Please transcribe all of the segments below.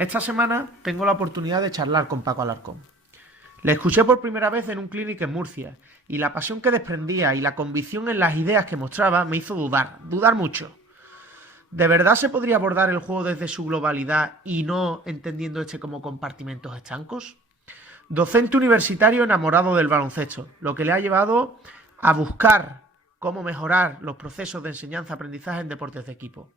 Esta semana tengo la oportunidad de charlar con Paco Alarcón. Le escuché por primera vez en un clinic en Murcia y la pasión que desprendía y la convicción en las ideas que mostraba me hizo dudar mucho. ¿De verdad se podría abordar el juego desde su globalidad y no entendiendo este como compartimentos estancos? Docente universitario enamorado del baloncesto, lo que le ha llevado a buscar cómo mejorar los procesos de enseñanza-aprendizaje en deportes de equipo.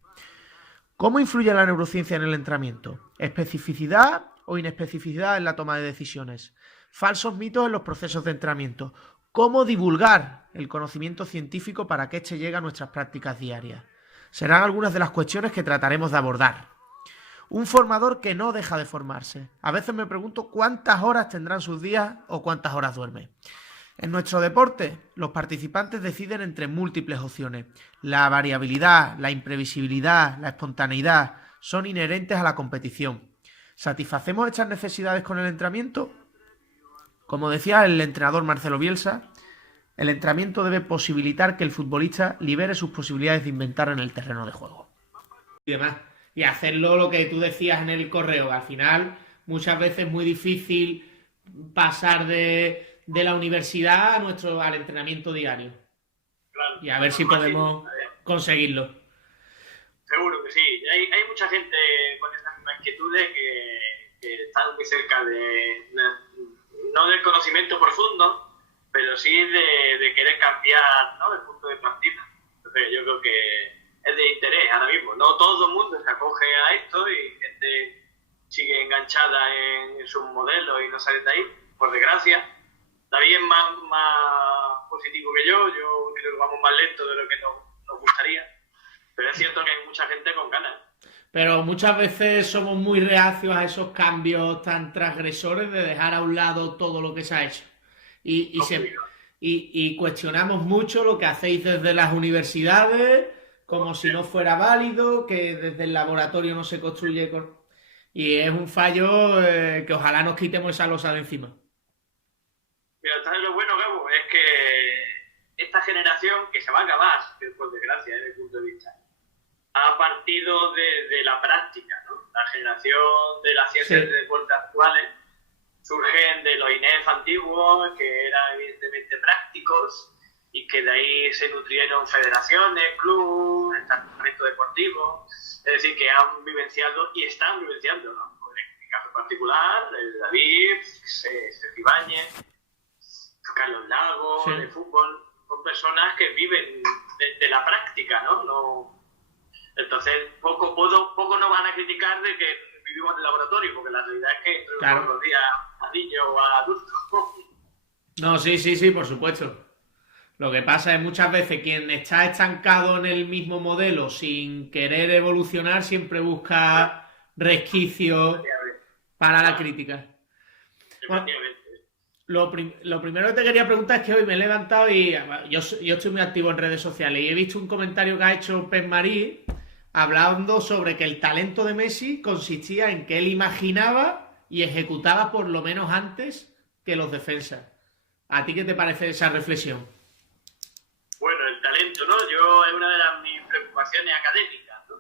¿Cómo influye la neurociencia en el entrenamiento? ¿Especificidad o inespecificidad en la toma de decisiones? Falsos mitos en los procesos de entrenamiento. ¿Cómo divulgar el conocimiento científico para que éste llegue a nuestras prácticas diarias? Serán algunas de las cuestiones que trataremos de abordar. Un formador que no deja de formarse. A veces me pregunto cuántas horas tendrán sus días o cuántas horas duerme. En nuestro deporte, los participantes deciden entre múltiples opciones. La variabilidad, la imprevisibilidad, la espontaneidad son inherentes a la competición. ¿Satisfacemos estas necesidades con el entrenamiento? Como decía el entrenador Marcelo Bielsa, el entrenamiento debe posibilitar que el futbolista libere sus posibilidades de inventar en el terreno de juego. Y demás. Y hacerlo lo que tú decías en el correo, que al final muchas veces es muy difícil pasar de la universidad al entrenamiento diario. Claro, Y a ver si fácil, podemos conseguirlo. seguro que sí. Hay mucha gente con esas mismas inquietudes que están muy cerca no del conocimiento profundo, pero sí de querer cambiar, ¿no?, el punto de partida. Entonces yo creo que es de interés ahora mismo. No todo el mundo se acoge a esto y gente sigue enganchada en sus modelos y no sale de ahí, por desgracia. David es más positivo que yo creo que vamos más lento de lo que nos gustaría, pero es cierto que hay mucha gente con ganas. Pero muchas veces somos muy reacios a esos cambios tan transgresores de dejar a un lado todo lo que se ha hecho. Y, y, se, y cuestionamos mucho lo que hacéis desde las universidades, como si no fuera válido, que desde el laboratorio no se construye con... Y es un fallo que ojalá nos quitemos esa losa de encima. Mira, ¿sabes lo bueno, Gabo? Es que esta generación, que se va a acabar, por desgracia, desde mi punto de vista, ha partido de la práctica, ¿no? La generación de las ciencias de deporte actuales surgen de los INEF antiguos, que eran evidentemente prácticos, y que de ahí se nutrieron federaciones, clubes, entrenamiento deportivo, es decir, que han vivenciado y están vivenciando, ¿no? En mi caso particular, el David, Sergio Ibáñez, Carlos Lago, de fútbol, son personas que viven de la práctica, ¿no? Entonces, poco nos van a criticar de que vivimos en el laboratorio, porque la realidad es que todos los días a niños o a adultos. No, sí, por supuesto. Lo que pasa es muchas veces quien está estancado en el mismo modelo sin querer evolucionar siempre busca resquicios para la crítica. Bueno, lo primero que te quería preguntar es que hoy me he levantado y yo estoy muy activo en redes sociales y he visto un comentario que ha hecho Pep Marí hablando sobre que el talento de Messi consistía en que él imaginaba y ejecutaba por lo menos antes que los defensas. ¿A ti qué te parece esa reflexión? Bueno, el talento, ¿no? Es una de mis preocupaciones académicas, ¿no?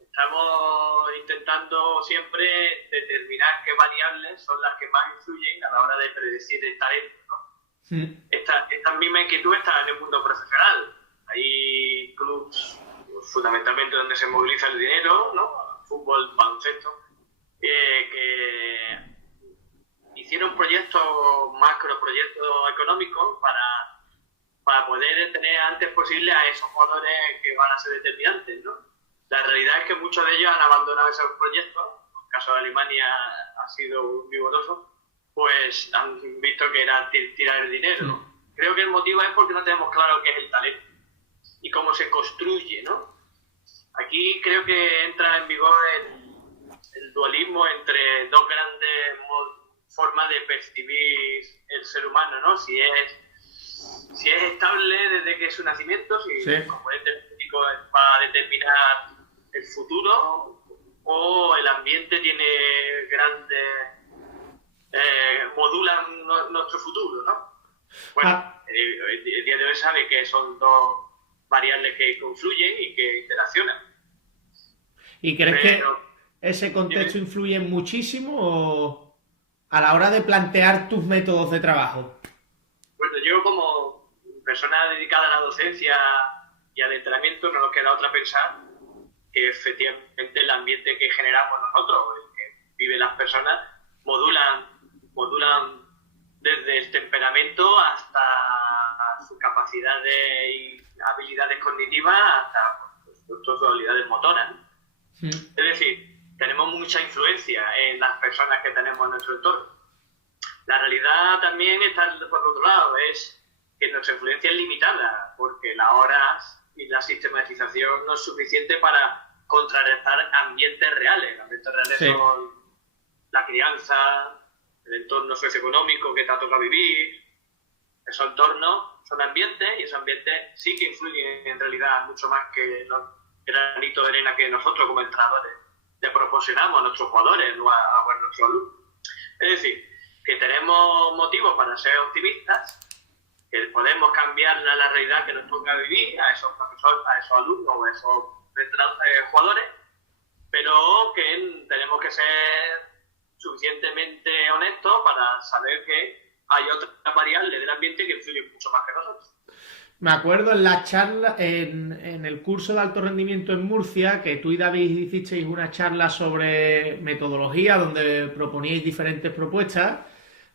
Estamos intentando siempre determinar qué variables son las que más influyen a la hora de predecir el talento, ¿no? Sí. Esta misma inquietud está en el mundo profesional. Hay clubs, fundamentalmente donde se moviliza el dinero, ¿no? Fútbol, baloncesto, que hicieron macroproyectos económicos para poder tener antes posible a esos jugadores que van a ser determinantes, ¿no? La realidad es que muchos de ellos han abandonado esos proyectos. En el caso de Alemania ha sido vigoroso, pues han visto que era tirar el dinero, ¿no? Creo que el motivo es porque no tenemos claro qué es el talento y cómo se construye, ¿no? Aquí creo que entra en vigor el dualismo entre dos grandes formas de percibir el ser humano, ¿no? Si es estable desde que es su nacimiento, si el componente genético va a determinar el futuro, o el ambiente tiene modulan nuestro futuro, ¿no? Bueno, el día de hoy sabe que son dos variables que confluyen y que interaccionan. ¿Y crees ese contexto influye muchísimo a la hora de plantear tus métodos de trabajo? Bueno, yo como persona dedicada a la docencia y al entrenamiento no nos queda otra pensar que efectivamente el ambiente que generamos nosotros, el que viven las personas, modulan desde el temperamento hasta sus capacidades y habilidades cognitivas, hasta sus habilidades motoras. Es decir, tenemos mucha influencia en las personas que tenemos en nuestro entorno. La realidad también está por otro lado, es que nuestra influencia es limitada, porque las horas y la sistematización no es suficiente para contrarrestar ambientes reales. Ambientes reales son la crianza, el entorno socioeconómico que te ha tocado vivir. Esos entornos son ambientes y esos ambientes sí que influyen en realidad mucho más que los granitos de arena que nosotros como entrenadores le proporcionamos a nuestros jugadores o a nuestros alumnos. Es decir, que tenemos motivos para ser optimistas, que podemos cambiar la realidad que nos toca vivir a esos profesores, a esos alumnos o a esos jugadores, pero que tenemos que ser suficientemente honestos para saber que hay otras variables del ambiente que influyen mucho más que nosotros. Me acuerdo en la charla, en el curso de alto rendimiento en Murcia, que tú y David hicisteis una charla sobre metodología donde proponíais diferentes propuestas.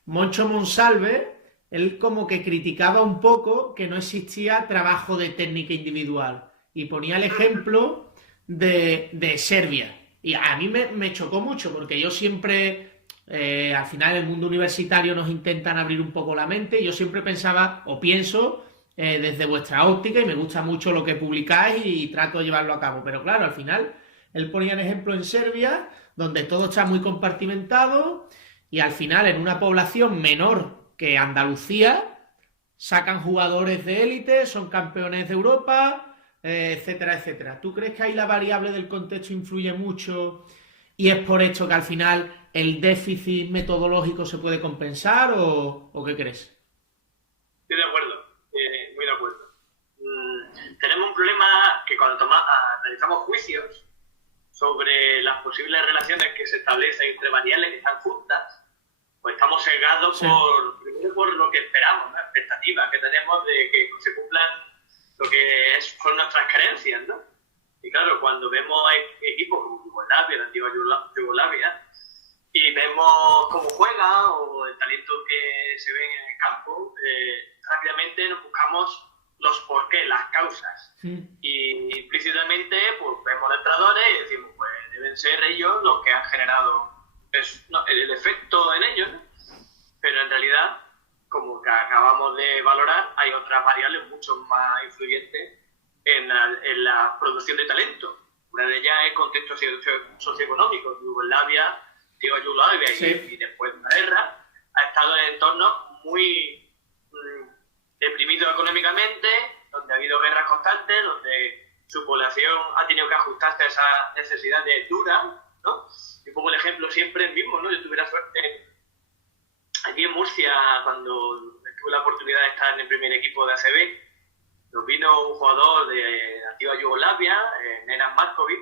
Moncho Monsalve, él como que criticaba un poco que no existía trabajo de técnica individual y ponía el ejemplo de Serbia. Y a mí me chocó mucho porque yo siempre, al final en el mundo universitario nos intentan abrir un poco la mente y yo siempre pensaba o pienso desde vuestra óptica y me gusta mucho lo que publicáis y trato de llevarlo a cabo. Pero claro, al final él ponía el ejemplo en Serbia, donde todo está muy compartimentado y al final en una población menor que Andalucía sacan jugadores de élite, son campeones de Europa, etcétera, etcétera. ¿Tú crees que ahí la variable del contexto influye mucho y es por esto que al final el déficit metodológico se puede compensar o qué crees? Estoy de acuerdo, muy de acuerdo. Tenemos un problema que cuando realizamos juicios sobre las posibles relaciones que se establecen entre variables que están juntas, pues estamos cegados primero por lo que esperamos, ¿no? Expectativas que tenemos de que se cumplan lo que son nuestras creencias, ¿no? Y claro, cuando vemos equipos como Yugoslavia, la antigua Yugoslavia, y vemos cómo juegan o el talento que se ve en el campo, rápidamente nos buscamos los porqués, las causas. Y implícitamente pues, vemos entrenadores y decimos, pues deben ser ellos los que han generado el efecto en ellos, ¿no? Pero en realidad, como que acabamos de valorar, hay otras variables mucho más influyentes en la producción de talento. Una de ellas es el contexto socioeconómico. Yugoslavia, y después de la guerra, ha estado en entornos muy deprimidos económicamente, donde ha habido guerras constantes, donde su población ha tenido que ajustarse a esas necesidades duras, ¿no? Y pongo el ejemplo siempre el mismo, ¿no? Yo tuve la suerte aquí en Murcia, cuando tuve la oportunidad de estar en el primer equipo de ACB, nos vino un jugador de la antigua Yugoslavia, Nenad Matkovic,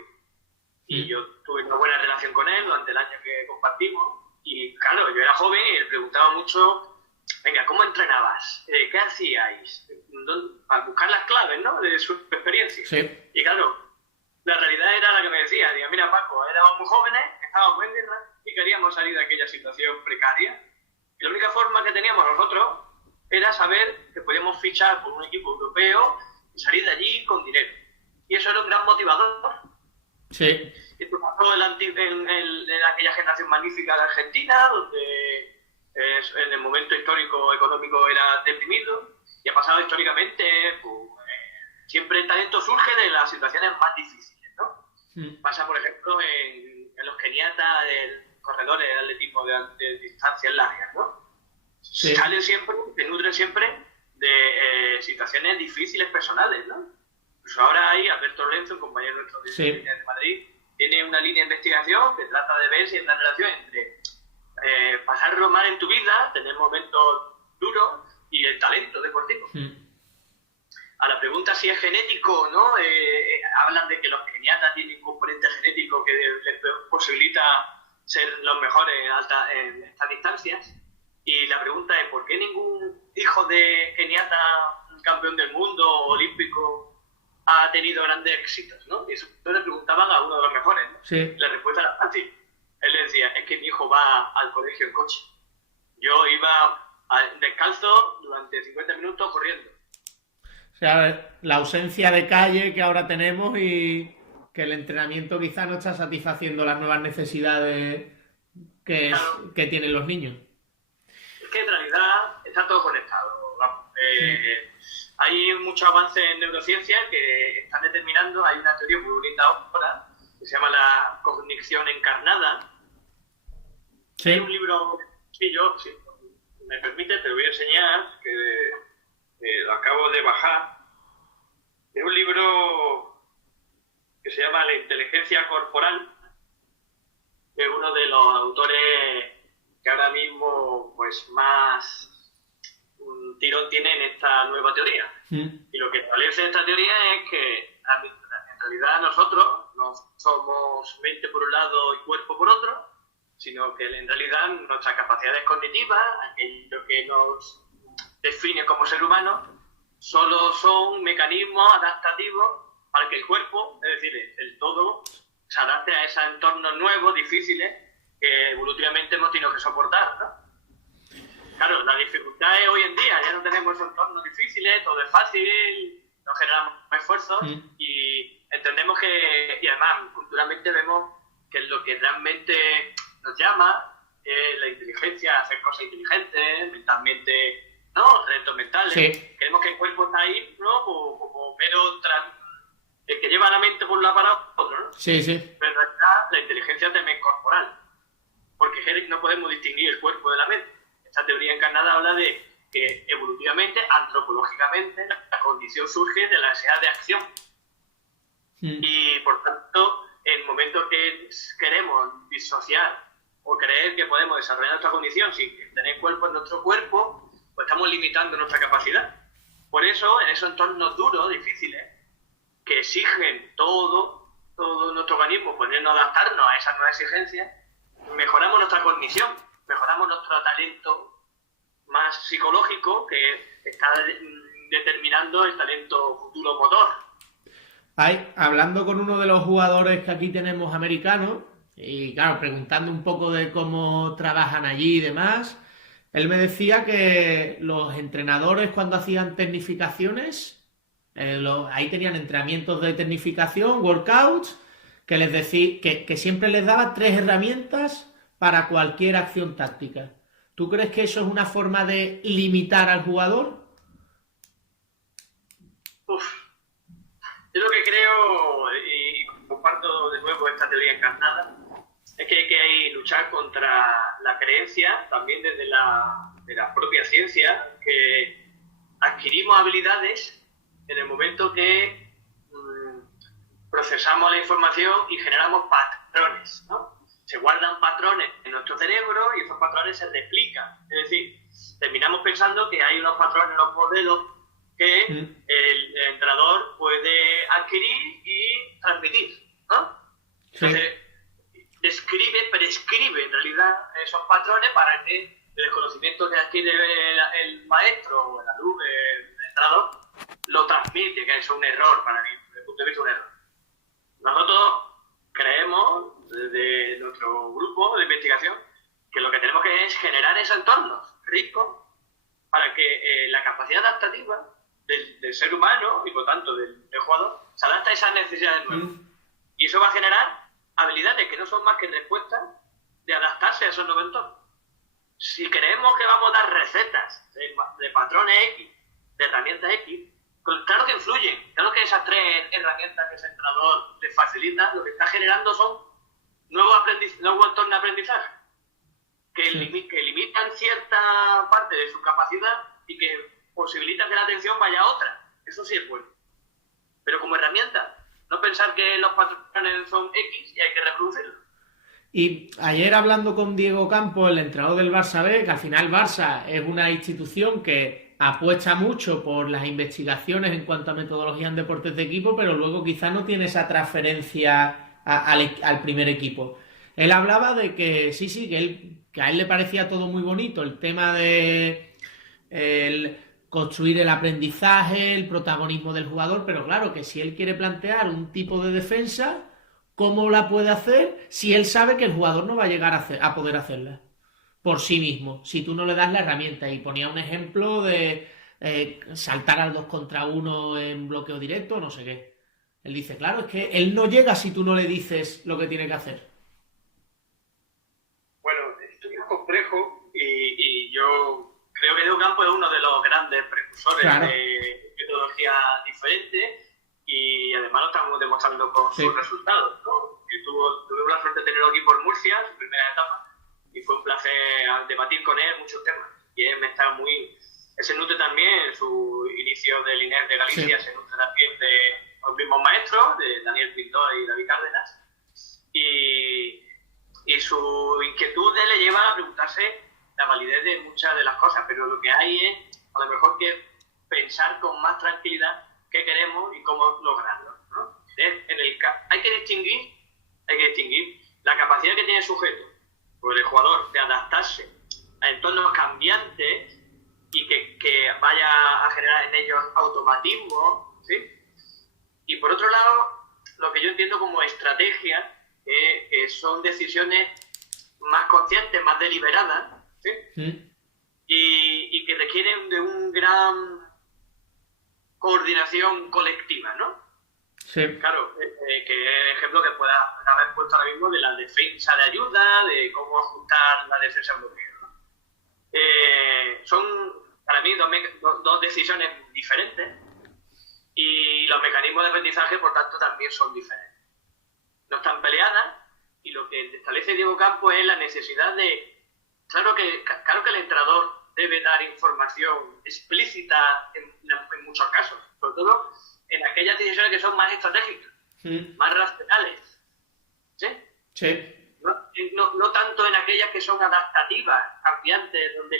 y yo tuve una buena relación con él durante el año que compartimos. Y claro, yo era joven y le preguntaba mucho, venga, ¿cómo entrenabas? ¿Qué hacíais? Para buscar las claves, ¿no? De su experiencia. Sí. Y claro, la realidad era la que me decía, digo, mira Paco, éramos muy jóvenes, estábamos en guerra y queríamos salir de aquella situación precaria. Y la única forma que teníamos nosotros era saber que podíamos fichar por un equipo europeo y salir de allí con dinero. Y eso era un gran motivador. Sí. Esto pasó en aquella generación magnífica de Argentina, donde en el momento histórico económico era deprimido, y ha pasado históricamente, pues, siempre el talento surge de las situaciones más difíciles, ¿no? Pasa, por ejemplo, en los keniatas, corredores de atletismo de distancias largas, ¿no? Sí. Salen siempre, se nutren siempre de situaciones difíciles personales, ¿no? Pues ahora hay Alberto Lorenzo, un compañero nuestro de Madrid, tiene una línea de investigación que trata de ver si hay una relación entre pasarlo mal en tu vida, tener momentos duros, y el talento deportivo. A la pregunta si es genético o no, hablan de que los keniatas tienen un componente genético que les posibilita ser los mejores en estas distancias. Y la pregunta es, ¿por qué ningún hijo de Kenyatta, campeón del mundo, olímpico, ha tenido grandes éxitos, ¿no? Y eso le preguntaban a uno de los mejores, ¿no? Sí. La respuesta era fácil. Él le decía, es que mi hijo va al colegio en coche. Yo iba descalzo durante 50 minutos corriendo. O sea, la ausencia de calle que ahora tenemos y que el entrenamiento quizá no está satisfaciendo las nuevas necesidades Claro. que tienen los niños. Es que en realidad está todo conectado. Vamos. Hay mucho avance en neurociencia que están determinando, hay una teoría muy bonita ahora, que se llama la cognición encarnada. Sí. Hay un libro, sí, si me permite, te lo voy a enseñar, que lo acabo de bajar. Es un libro que se llama La inteligencia corporal, que es uno de los autores que ahora mismo pues más un tirón tiene en esta nueva teoría. Y lo que establece esta teoría es que en realidad nosotros no somos mente por un lado y cuerpo por otro, sino que en realidad nuestras capacidades cognitivas, aquello que nos define como ser humano, solo son mecanismos adaptativos para que el cuerpo, es decir, el todo, se adapte a esos entornos nuevos, difíciles, que evolutivamente hemos tenido que soportar, ¿no? Claro, la dificultad es hoy en día, ya no tenemos esos entornos difíciles, todo es fácil, no generamos esfuerzos y entendemos que, y además culturalmente vemos que lo que realmente nos llama es la inteligencia, hacer cosas inteligentes, mentalmente, ¿no? Retos mentales. Sí. Queremos que el cuerpo está ahí, ¿no? Como mero el que lleva la mente por un lado para otro, ¿no? Sí, sí. Pero en realidad la inteligencia también es corporal, porque no podemos distinguir el cuerpo de la mente. Esta teoría encarnada habla de que evolutivamente, antropológicamente, la condición surge de la necesidad de acción. Y por tanto, en el momento que queremos disociar o creer que podemos desarrollar nuestra condición sin tener cuerpo en nuestro cuerpo, pues estamos limitando nuestra capacidad. Por eso, en esos entornos duros, difíciles, que exigen todo nuestro organismo, ponernos a adaptarnos a esas nuevas exigencias, mejoramos nuestra cognición, mejoramos nuestro talento más psicológico que está determinando el talento futuro motor. Hablando con uno de los jugadores que aquí tenemos americanos, y claro, preguntando un poco de cómo trabajan allí y demás, él me decía que los entrenadores cuando hacían tecnificaciones, ahí tenían entrenamientos de tecnificación, workouts, que les decía que siempre les daba 3 herramientas para cualquier acción táctica. ¿Tú crees que eso es una forma de limitar al jugador? Yo lo que creo, y comparto de nuevo esta teoría encarnada, es que hay que luchar contra la creencia, también desde de la propia ciencia, que adquirimos habilidades en el momento que procesamos la información y generamos patrones, ¿no? Se guardan patrones en nuestro cerebro y esos patrones se replican. Es decir, terminamos pensando que hay unos patrones en los modelos que el entrenador puede adquirir y transmitir, ¿no? Sí. Entonces, prescribe en realidad esos patrones para que el conocimiento que adquiere el maestro o el alumno, el entrenador, lo transmite, que es un error para mí, desde el punto de vista un error. Nosotros creemos, desde nuestro grupo de investigación, que lo que tenemos que es generar esos entornos ricos para que la capacidad adaptativa del ser humano y por tanto del jugador se adapte a esas necesidades nuevas. Y eso va a generar habilidades que no son más que respuestas de adaptarse a esos nuevos entornos. Si creemos que vamos a dar recetas de patrones X, de herramientas X, pues claro que influyen. Claro que esas 3 herramientas que ese entrenador les facilita, lo que está generando son nuevos entornos de aprendizaje que limitan cierta parte de su capacidad y que posibilitan que la atención vaya a otra. Eso sí es bueno. Pero como herramienta, no pensar que los patrones son X y hay que reproducirlos. Y ayer hablando con Diego Campos, el entrenador del Barça B, que al final Barça es una institución que apuesta mucho por las investigaciones en cuanto a metodología en deportes de equipo, pero luego quizás no tiene esa transferencia al primer equipo. Él hablaba de que sí, que a él le parecía todo muy bonito, el tema de el construir el aprendizaje, el protagonismo del jugador, pero claro, que si él quiere plantear un tipo de defensa, ¿cómo la puede hacer si él sabe que el jugador no va a llegar a poder hacerla por sí mismo, si tú no le das la herramienta? Y ponía un ejemplo de saltar al 2 contra uno en bloqueo directo, no sé qué. Él dice, claro, es que él no llega si tú no le dices lo que tiene que hacer. Bueno, esto es complejo y yo creo que Diego Campos es uno de los grandes precursores Claro. de metodologías diferentes y además lo estamos demostrando con sus resultados, ¿no? Que tuve la suerte de tenerlo aquí por Murcia, su primera etapa, y fue un placer debatir con él muchos temas. Y él se nutre también, su inicio del INEF de Galicia, se nutre también de los mismos maestros, de Daniel Pintor y David Cárdenas. Y su inquietud le lleva a preguntarse la validez de muchas de las cosas, pero lo que hay es a lo mejor que pensar con más tranquilidad qué queremos y cómo lograrlo, ¿no? Hay que distinguir la capacidad que tiene el sujeto, por el jugador, de adaptarse a entornos cambiantes y que vaya a generar en ellos automatismo, ¿sí? Y por otro lado, lo que yo entiendo como estrategia, que son decisiones más conscientes, más deliberadas, ¿sí? Y que requieren de un gran coordinación colectiva, ¿no? Sí. Claro, que es el ejemplo que pueda haber puesto ahora mismo de la defensa de ayuda, de cómo ajustar la defensa en bloqueo, ¿no? Son, para mí, dos decisiones diferentes y los mecanismos de aprendizaje, por tanto, también son diferentes. No están peleadas y lo que establece Diego Campos es la necesidad de... Claro que el entrenador debe dar información explícita en muchos casos, sobre todo en aquellas decisiones que son más estratégicas, más racionales, ¿sí? Sí. No tanto en aquellas que son adaptativas, cambiantes, donde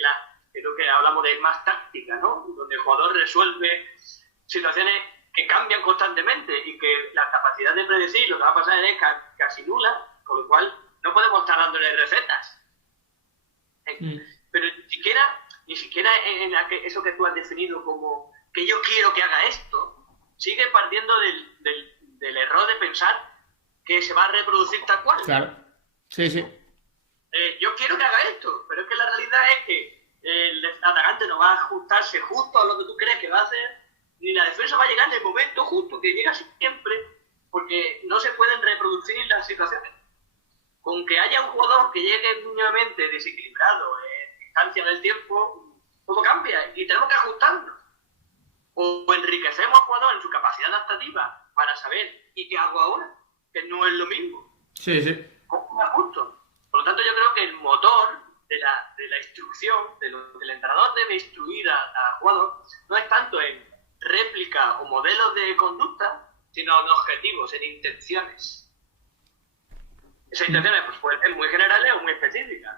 creo que hablamos de más táctica, ¿no? Donde el jugador resuelve situaciones que cambian constantemente y que la capacidad de predecir lo que va a pasar es casi nula, con lo cual no podemos estar dándole recetas. Pero ni siquiera en eso que tú has definido como que yo quiero que haga esto, sigue partiendo del error de pensar que se va a reproducir tal cual. Claro. Sí. Yo quiero que haga esto, pero es que la realidad es que el atacante no va a ajustarse justo a lo que tú crees que va a hacer, ni la defensa va a llegar en el momento justo, que llega siempre, porque no se pueden reproducir las situaciones. Con que haya un jugador que llegue mínimamente desequilibrado en distancia en el tiempo, todo cambia y tenemos que ajustarnos. O enriquecemos al jugador en su capacidad adaptativa para saber ¿y qué hago ahora? Que no es lo mismo. Sí. ¿Cómo me ajusto? Por lo tanto, yo creo que el motor de la instrucción, de lo que el entrenador debe instruir al jugador, no es tanto en réplica o modelos de conducta, sino en objetivos, en intenciones. Esas intenciones pues, pueden ser muy generales o muy específicas.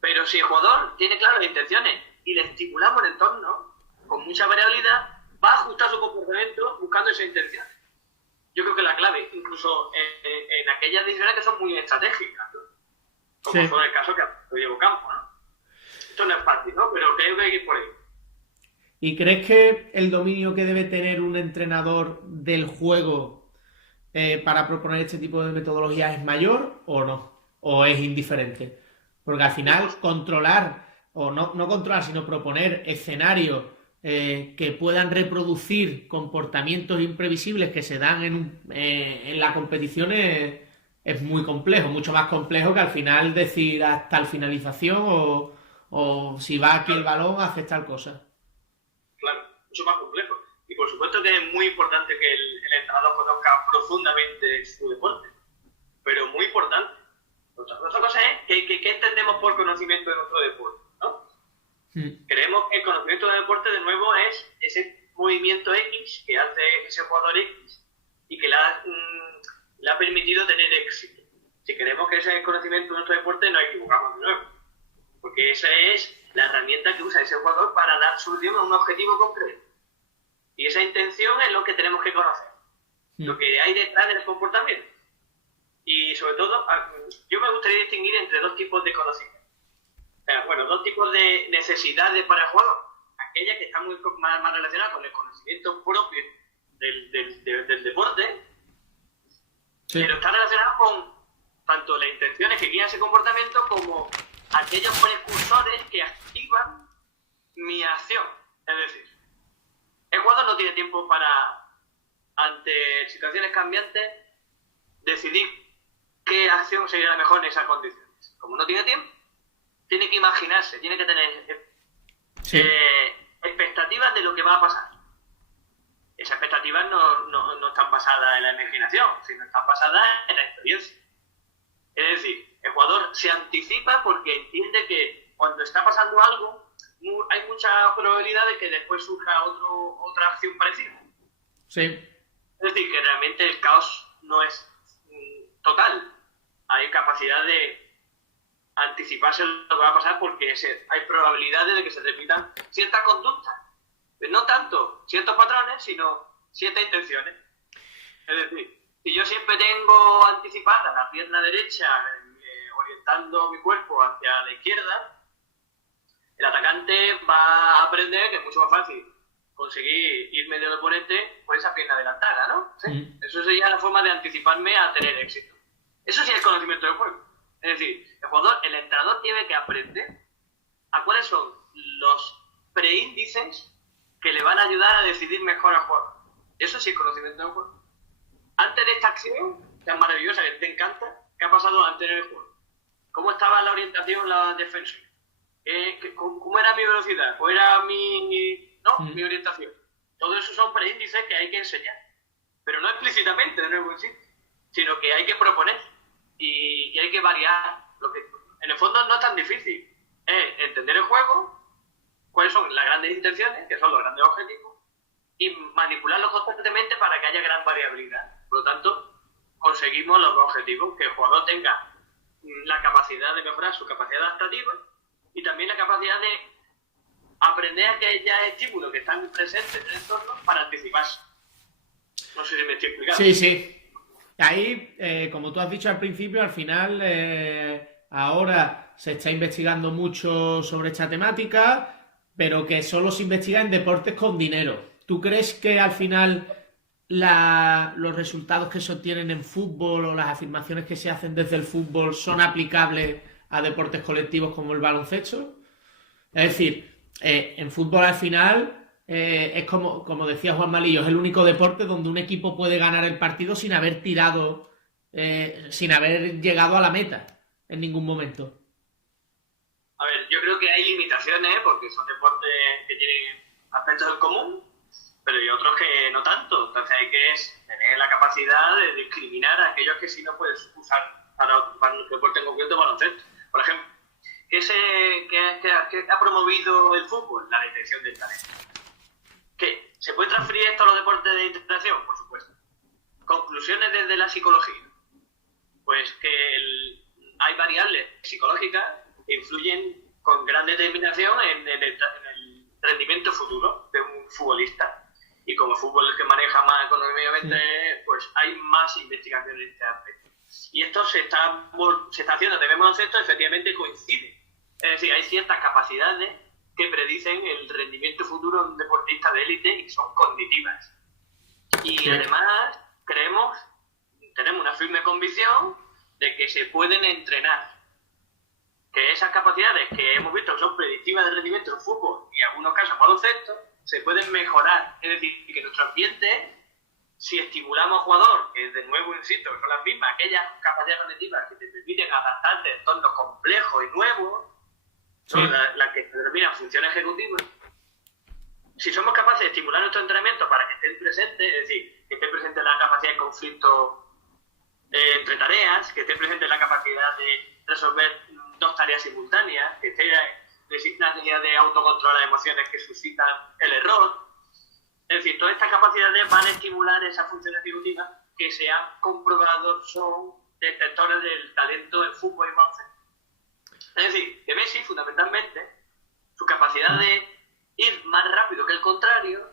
Pero si el jugador tiene claras las intenciones y le estimulamos el entorno con mucha variabilidad, va a ajustar su comportamiento buscando esas intenciones. Yo creo que la clave, incluso en aquellas decisiones que son muy estratégicas, ¿no? Como fue el caso que Diego Campos, ¿no? Esto no es fácil, ¿no? Pero creo que hay que ir por ahí. ¿Y crees que el dominio que debe tener un entrenador del juego para proponer este tipo de metodologías es mayor o no? ¿O es indiferente? Porque al final controlar, o no controlar, sino proponer escenarios que puedan reproducir comportamientos imprevisibles que se dan en la competición es muy complejo, mucho más complejo que al final decir hasta la finalización o si va aquí el balón haces tal cosa. Claro, mucho más complejo. Y por supuesto que es muy importante que el entrenador conozca profundamente su deporte, pero muy importante. Otra cosa es que entendemos por conocimiento de nuestro deporte, ¿no? Creemos que el conocimiento del deporte, de nuevo, es ese movimiento X que hace ese jugador X y que le ha permitido tener éxito. Si queremos que ese es el conocimiento de nuestro deporte, nos equivocamos de nuevo. Porque esa es la herramienta que usa ese jugador para dar solución a un objetivo concreto. Y esa intención es lo que tenemos que conocer. Lo que hay detrás del comportamiento. Y sobre todo, yo me gustaría distinguir entre dos tipos de conocimiento. O sea, bueno, dos tipos de necesidades para el jugador. Aquella que está muy más relacionada con el conocimiento propio del deporte, Sí. pero está relacionado con tanto las intenciones que guían ese comportamiento como aquellos precursores que activan mi acción. Es decir, el jugador no tiene tiempo para, ante situaciones cambiantes, decidir qué acción sería la mejor en esas condiciones. Como no tiene tiempo, tiene que imaginarse, tiene que tener expectativas de lo que va a pasar. Esas expectativas no están basadas en la imaginación, sino están basadas en la experiencia. Es decir, el jugador se anticipa porque entiende que cuando está pasando algo, hay mucha probabilidad de que después surja otra acción parecida. Sí. Es decir, que realmente el caos no es total. Hay capacidad de anticiparse lo que va a pasar porque hay probabilidades de que se repitan ciertas conductas. No tanto ciertos patrones, sino ciertas intenciones. Es decir, si yo siempre tengo anticipada la pierna derecha orientando mi cuerpo hacia la izquierda, el atacante va a aprender que es mucho más fácil conseguir irme del oponente por esa pierna adelantada, ¿no? ¿Sí? Eso sería la forma de anticiparme a tener éxito. Eso sí es conocimiento del juego. Es decir, el entrenador tiene que aprender a cuáles son los preíndices que le van a ayudar a decidir mejor al jugador. Eso sí es conocimiento del juego. Antes de esta acción tan maravillosa que te encanta, ¿qué ha pasado antes en el juego? ¿Cómo estaba la orientación, la defensa? ¿Cómo era mi velocidad? ¿O era mi orientación? Todo eso son preíndices que hay que enseñar. Pero no explícitamente, de nuevo, sí, sino que hay que proponer y hay que variar. En el fondo no es tan difícil. Es entender el juego, cuáles son las grandes intenciones, que son los grandes objetivos, y manipularlos constantemente para que haya gran variabilidad. Por lo tanto, conseguimos los dos objetivos, que el jugador tenga la capacidad de mejorar su capacidad adaptativa y también la capacidad de aprender aquellos estímulos que están presentes en el entorno para anticiparse. No sé si me estoy explicando. Sí, sí. Ahí, como tú has dicho al principio, al final ahora se está investigando mucho sobre esta temática, pero que solo se investiga en deportes con dinero. ¿Tú crees que al final los resultados que se obtienen en fútbol o las afirmaciones que se hacen desde el fútbol son aplicables a deportes colectivos como el baloncesto? Es decir, en fútbol al final es como decía Juan Malillo, es el único deporte donde un equipo puede ganar el partido sin haber tirado, sin haber llegado a la meta en ningún momento. A ver, yo creo que hay limitaciones porque son deportes que tienen aspectos en común, pero hay otros que no tanto. Entonces hay que tener la capacidad de discriminar a aquellos que sí no puedes usar para un deporte en concreto, baloncesto. Por ejemplo, ¿qué ha promovido el fútbol? La detección del talento. ¿Qué? ¿Se puede transferir esto a los deportes de interpretación? Por supuesto. Conclusiones desde la psicología. Pues que hay variables psicológicas que influyen con gran determinación en el rendimiento futuro de un futbolista. Y como el fútbol es el que maneja más económicamente, pues hay más investigación en este aspecto. Y esto se está haciendo, debemos esto, efectivamente coincide. Es decir, hay ciertas capacidades que predicen el rendimiento futuro de un deportista de élite y son cognitivas. Y además tenemos una firme convicción de que se pueden entrenar. Que esas capacidades que hemos visto que son predictivas de rendimiento en fútbol y en algunos casos baloncesto, se pueden mejorar. Es decir, que nuestro ambiente, si estimulamos al jugador, que de nuevo insisto, que son las mismas, aquellas capacidades cognitivas que te permiten adaptarte a entornos complejos y nuevos, son las que determinan funciones ejecutivas. Si somos capaces de estimular nuestro entrenamiento para que estén presentes, es decir, que esté presente la capacidad de conflicto entre tareas, que esté presente la capacidad de resolver dos tareas simultáneas, que esté la necesidad de autocontrolar las emociones que suscitan el error. Es decir, todas estas capacidades van a estimular esas funciones ejecutivas que se han comprobado son detectores del talento en fútbol y baloncesto. Es decir, que Messi, fundamentalmente, su capacidad de ir más rápido que el contrario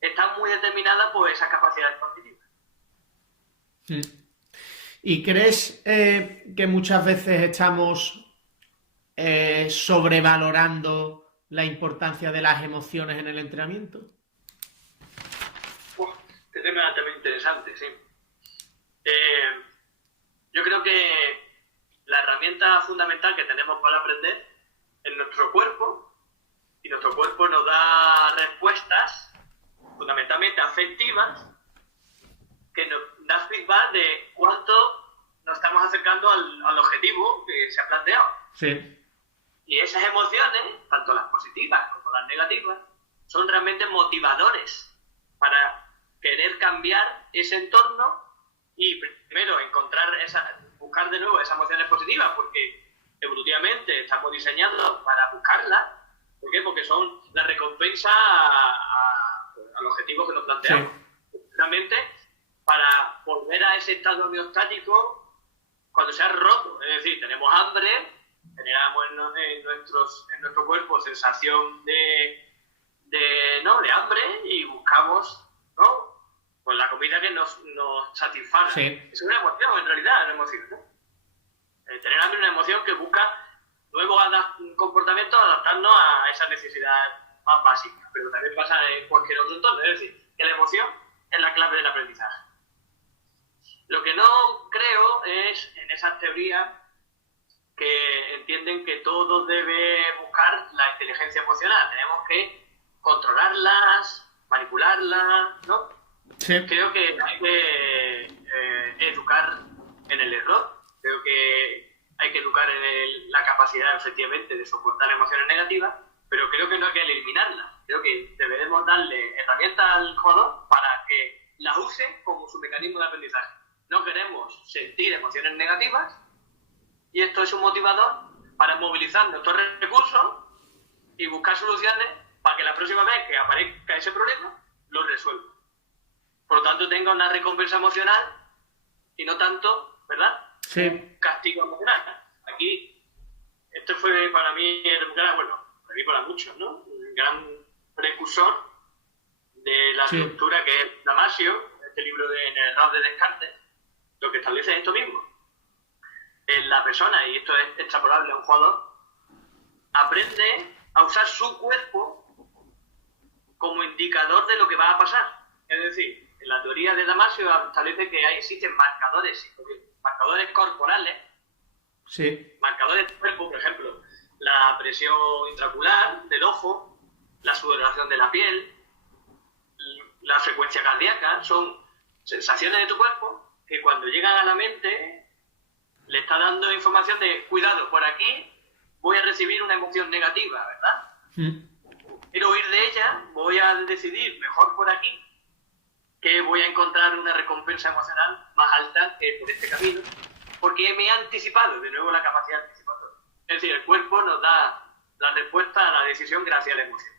está muy determinada por esas capacidades cognitivas. ¿Y crees que muchas veces estamos sobrevalorando la importancia de las emociones en el entrenamiento? Este tema es también interesante, sí. Yo creo que la herramienta fundamental que tenemos para aprender es nuestro cuerpo, y nuestro cuerpo nos da respuestas fundamentalmente afectivas que nos da feedback de cuánto nos estamos acercando al objetivo que se ha planteado. Sí. Y esas emociones, tanto las positivas como las negativas, son realmente motivadores para querer cambiar ese entorno y primero buscar de nuevo esas emociones positivas, porque evolutivamente estamos diseñados para buscarlas. ¿Por qué? Porque son la recompensa al objetivo que nos planteamos. Sí. Realmente para volver a ese estado homeostático cuando se ha roto. Es decir, tenemos hambre, generamos en nuestro cuerpo sensación de hambre y buscamos, ¿no?, pues la comida que nos satisfaga. Sí. Es una emoción, en realidad, una emoción, ¿no? Tener hambre es una emoción que busca luego comportamientos adaptarnos a esa necesidad más básica, pero también pasa en cualquier otro entorno. Es decir, que la emoción es la clave del aprendizaje. Lo que no creo es en esas teorías que entienden que todo debe buscar la inteligencia emocional. Tenemos que controlarlas, manipularlas, ¿no? Sí. Creo que hay que educar en el error. Creo que hay que educar en la capacidad, efectivamente, de soportar emociones negativas, pero creo que no hay que eliminarlas. Creo que deberemos darle herramientas al jugador para que las use como su mecanismo de aprendizaje. No queremos sentir emociones negativas, y esto es un motivador para movilizar nuestros recursos y buscar soluciones para que la próxima vez que aparezca ese problema lo resuelva. Por lo tanto, tenga una recompensa emocional y no tanto, ¿verdad?, sí, un castigo emocional. Aquí, esto fue para mí, para mí, para muchos, ¿no?, un gran precursor de la estructura que es Damasio, este libro en el error de Descartes, lo que establece es esto mismo. La persona, y esto es extrapolable a un jugador, aprende a usar su cuerpo como indicador de lo que va a pasar. Es decir, en la teoría de Damasio establece que existen marcadores corporales, sí, marcadores del cuerpo, por ejemplo, la presión intraocular del ojo, la sudoración de la piel, la frecuencia cardíaca, son sensaciones de tu cuerpo que cuando llegan a la mente le está dando información de, cuidado, por aquí voy a recibir una emoción negativa, ¿verdad? Quiero huir de ella, voy a decidir mejor por aquí, que voy a encontrar una recompensa emocional más alta que por este camino, porque me he anticipado, de nuevo la capacidad anticipatoria. Es decir, el cuerpo nos da la respuesta a la decisión gracias a la emoción.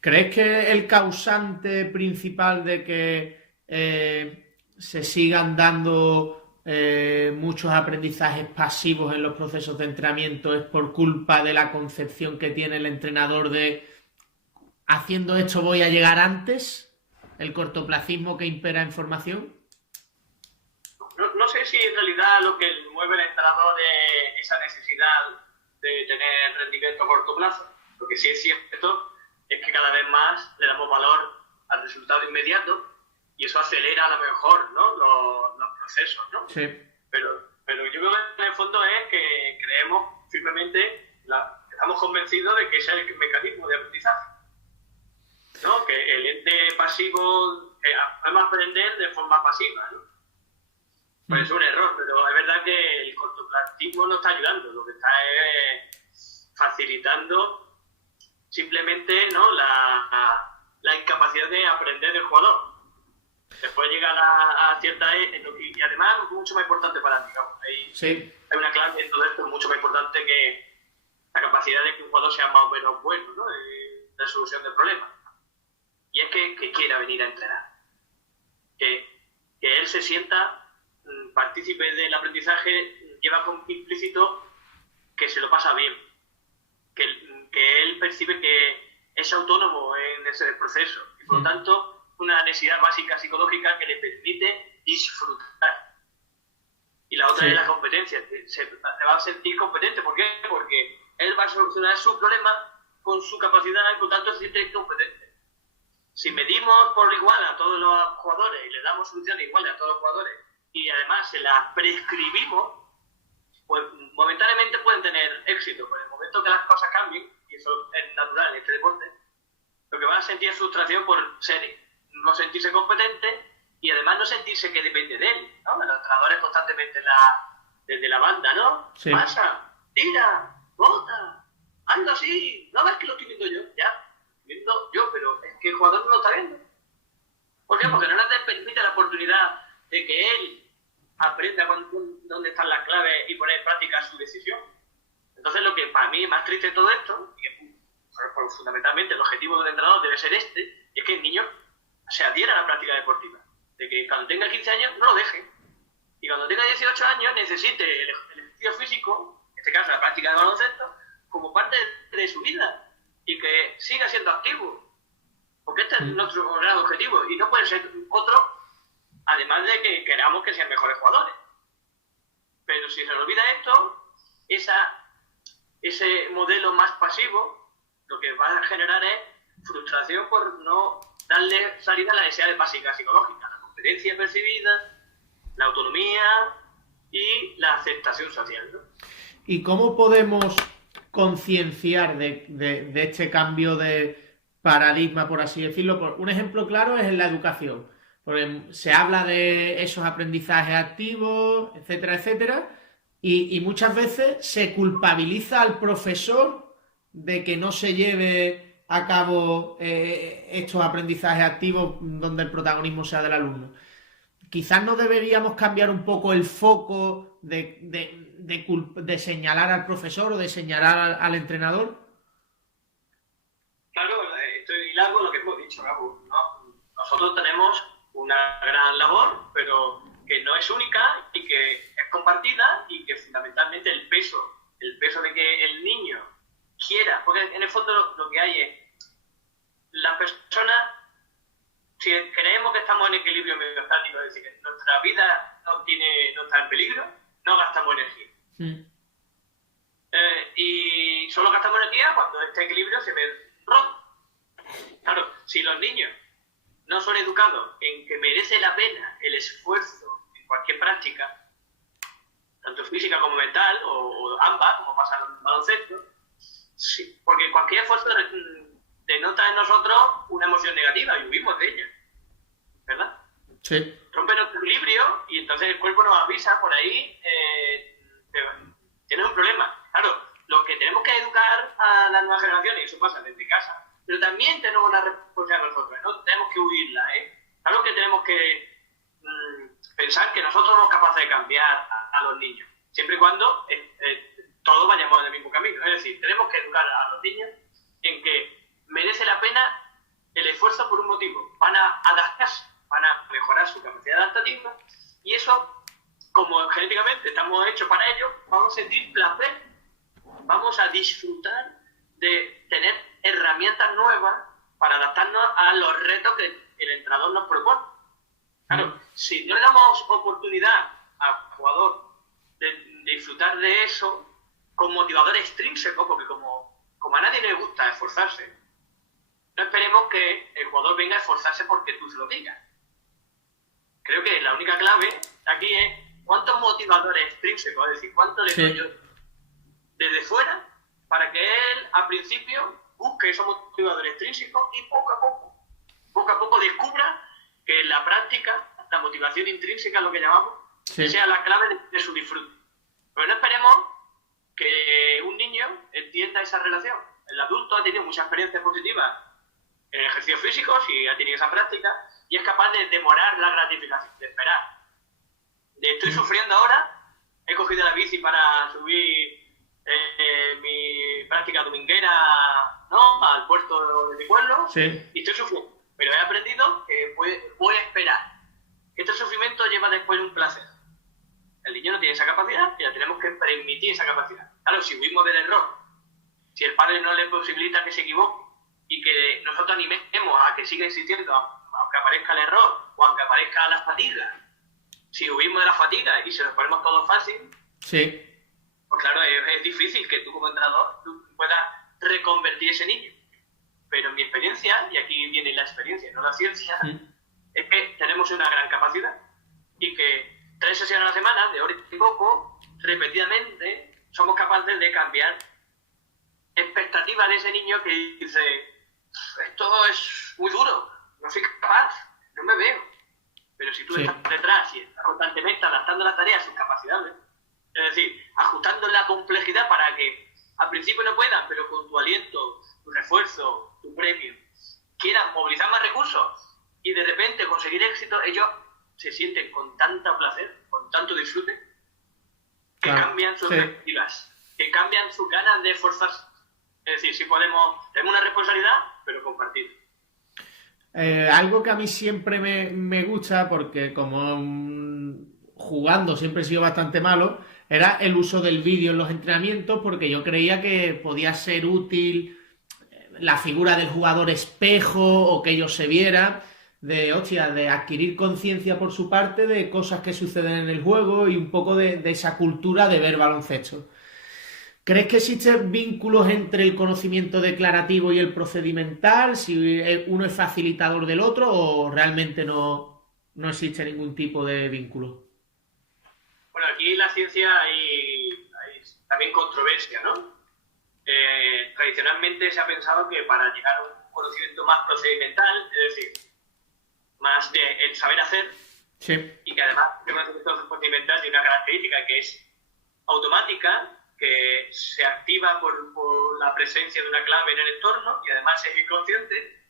¿Crees que el causante principal de que se sigan dando muchos aprendizajes pasivos en los procesos de entrenamiento es por culpa de la concepción que tiene el entrenador de haciendo esto voy a llegar antes? ¿El cortoplacismo que impera en formación? No sé si en realidad lo que mueve al entrenador es esa necesidad de tener rendimiento a corto plazo. Lo que sí es cierto es que cada vez más le damos valor al resultado inmediato y eso acelera a lo mejor, ¿no?, los procesos, ¿no? Sí. Pero yo creo que en el fondo es que creemos firmemente, estamos convencidos de que ese es el mecanismo de aprendizaje, ¿no? Que el ente pasivo, podemos aprender de forma pasiva, ¿no? Pues es un error, pero es verdad que el cortoplacismo no está ayudando, lo que está es facilitando simplemente, ¿no?, la incapacidad de aprender del jugador. Después llega a cierta edad, y además mucho más importante para mí, ¿no? Hay una clave en todo esto mucho más importante que la capacidad de que un jugador sea más o menos bueno, ¿no?, en la solución del problema. Y es que quiera venir a entrenar. Que él se sienta partícipe del aprendizaje, lleva como implícito que se lo pasa bien. Que él percibe que es autónomo en ese proceso. Y por lo tanto, una necesidad básica psicológica que le permite disfrutar. Y la otra Sí. es la competencia. Se va a sentir competente. ¿Por qué? Porque él va a solucionar su problema con su capacidad y por tanto se siente competente. Si medimos por igual a todos los jugadores y le damos soluciones iguales a todos los jugadores y además se las prescribimos, pues momentáneamente pueden tener éxito. Pero en el momento que las cosas cambien, y eso es natural en este deporte, lo que van a sentir es frustración por no sentirse competente y además no sentirse que depende de él, ¿no? Los entrenadores constantemente desde la banda, ¿no? Sí. Pasa, tira, bota, hazlo así, no ves que lo estoy viendo yo, ya, viendo yo, pero es que el jugador no lo está viendo. ¿Por qué? Porque no le permite la oportunidad de que él aprenda dónde están las claves y poner en práctica su decisión. Entonces lo que para mí es más triste de todo esto, y que fundamentalmente el objetivo del entrenador debe ser es que el niño se adhiera a la práctica deportiva. De que cuando tenga 15 años no lo deje. Y cuando tenga 18 años necesite el ejercicio físico, en este caso la práctica de baloncesto, como parte de su vida. Y que siga siendo activo. Porque este es nuestro gran objetivo. Y no puede ser otro, además de que queramos que sean mejores jugadores. Pero si se le olvida esto, ese modelo más pasivo, lo que va a generar es frustración por no darle salida a las necesidades básicas psicológicas, la competencia percibida, la autonomía y la aceptación social, ¿no? ¿Y cómo podemos concienciar de este cambio de paradigma, por así decirlo? Un ejemplo claro es en la educación. Porque se habla de esos aprendizajes activos, etcétera, etcétera, y muchas veces se culpabiliza al profesor de que no se lleve a cabo estos aprendizajes activos donde el protagonismo sea del alumno. Quizás no deberíamos cambiar un poco el foco de señalar al profesor o de señalar al entrenador. Claro, estoy hilando con lo que hemos dicho, Gabo, ¿no? Nosotros tenemos una gran labor, pero que no es única y que es compartida y que fundamentalmente el peso de que el niño quiera, porque en el fondo lo que hay es las personas, si creemos que estamos en equilibrio homeostático, es decir, que nuestra vida no está en peligro, no gastamos energía. Y solo gastamos energía cuando este equilibrio se ve roto. Claro, si los niños no son educados en que merece la pena el esfuerzo en cualquier práctica, tanto física como mental, o ambas, como pasa en el baloncesto, sí, porque cualquier esfuerzo denota en nosotros una emoción negativa y huimos de ella, ¿verdad? Sí. Rompe nuestro equilibrio y entonces el cuerpo nos avisa por ahí, tienes un problema. Claro, lo que tenemos que educar a las nuevas generaciones, y eso pasa desde casa, pero también tenemos una responsabilidad nosotros, no tenemos que huirla, ¿eh? Claro que tenemos que pensar que nosotros somos capaces de cambiar a los niños, siempre y cuando todos vayamos en el mismo camino. Es decir, tenemos que educar a los niños en que merece la pena el esfuerzo por un motivo. Van a adaptarse, van a mejorar su capacidad adaptativa y eso, como genéticamente estamos hechos para ello, vamos a sentir placer, vamos a disfrutar de tener herramientas nuevas para adaptarnos a los retos que el entrenador nos propone. Claro, si no le damos oportunidad al jugador de disfrutar de eso con motivador extrínseco, porque como a nadie le gusta esforzarse, no esperemos que el jugador venga a esforzarse porque tú se lo digas. Creo que la única clave aquí es cuántos motivadores extrínsecos, es decir, cuánto le doy yo desde fuera para que él al principio busque esos motivadores extrínsecos y poco a poco descubra que la práctica, la motivación intrínseca, lo que llamamos, sea la clave de su disfrute. Pero no esperemos que un niño entienda esa relación. El adulto ha tenido muchas experiencias positivas en ejercicios físicos y ha tenido esa práctica y es capaz de demorar la gratificación, de esperar. Estoy sufriendo ahora, he cogido la bici para subir mi práctica dominguera, ¿no?, al puerto de mi pueblo, y estoy sufriendo. Pero he aprendido que voy a esperar. Este sufrimiento lleva después un placer. El niño no tiene esa capacidad y la tenemos que permitir esa capacidad. Claro, si huimos del error, si el padre no le posibilita que se equivoque y que nosotros animemos a que siga insistiendo, aunque aparezca el error o aunque aparezca la fatiga, Si huimos de la fatiga y se nos ponemos todo fácil, Sí. pues claro, es difícil que tú como entrenador tú puedas reconvertir ese niño. Pero en mi experiencia, y aquí viene la experiencia, no la ciencia, es que tenemos una gran capacidad y que 3 sesiones a la semana, de hora y poco, repetidamente, somos capaces de cambiar expectativas de ese niño que dice, esto es muy duro, no soy capaz, no me veo. Pero si tú Sí. estás detrás y estás constantemente adaptando las tareas a sus capacidades, es decir, ajustando la complejidad para que al principio no puedan, pero con tu aliento, tu refuerzo, tu premio, quieran movilizar más recursos y de repente conseguir éxito, ellos se sienten con tanto placer, con tanto disfrute, que Claro, cambian sus sí. expectativas, que cambian sus ganas de esforzarse. Es decir, si podemos, tenemos una responsabilidad, pero compartida. Algo que a mí siempre me gusta, porque como jugando siempre he sido bastante malo, era el uso del vídeo en los entrenamientos, porque yo creía que podía ser útil la figura del jugador espejo o que ellos se vieran, de adquirir conciencia por su parte de cosas que suceden en el juego y un poco de esa cultura de ver baloncesto. ¿Crees que existen vínculos entre el conocimiento declarativo y el procedimental? Si uno es facilitador del otro o realmente no existe ningún tipo de vínculo. Bueno, aquí en la ciencia hay también controversia, ¿no? Tradicionalmente se ha pensado que para llegar a un conocimiento más procedimental, es decir, más de el saber hacer, Sí. y que además el conocimiento procedimental tiene una característica que es automática, que se activa por la presencia de una clave en el entorno y además es inconsciente,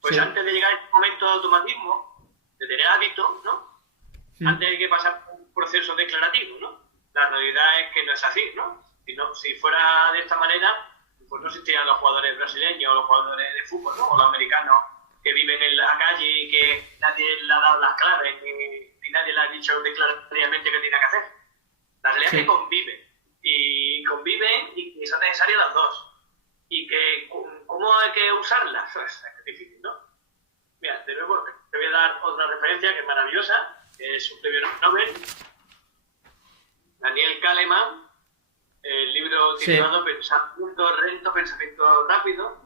pues Sí. antes de llegar a este momento de automatismo, de tener hábito, ¿no? Antes hay que pasar por un proceso declarativo, ¿no? La realidad es que no es así, ¿no? Si fuera de esta manera, pues no existirían los jugadores brasileños o los jugadores de fútbol, ¿no? O los americanos que viven en la calle y que nadie le ha dado las claves ni nadie le ha dicho declarativamente qué tiene que hacer. La realidad es que conviven y que son necesarias las dos. Y que cómo hay que usarlas, pues, es difícil, ¿no? Mira, de nuevo te voy a dar otra referencia que es maravillosa, que es un premio Nobel, Daniel Kahneman, el libro titulado Pensamiento Lento, Pensamiento Rápido,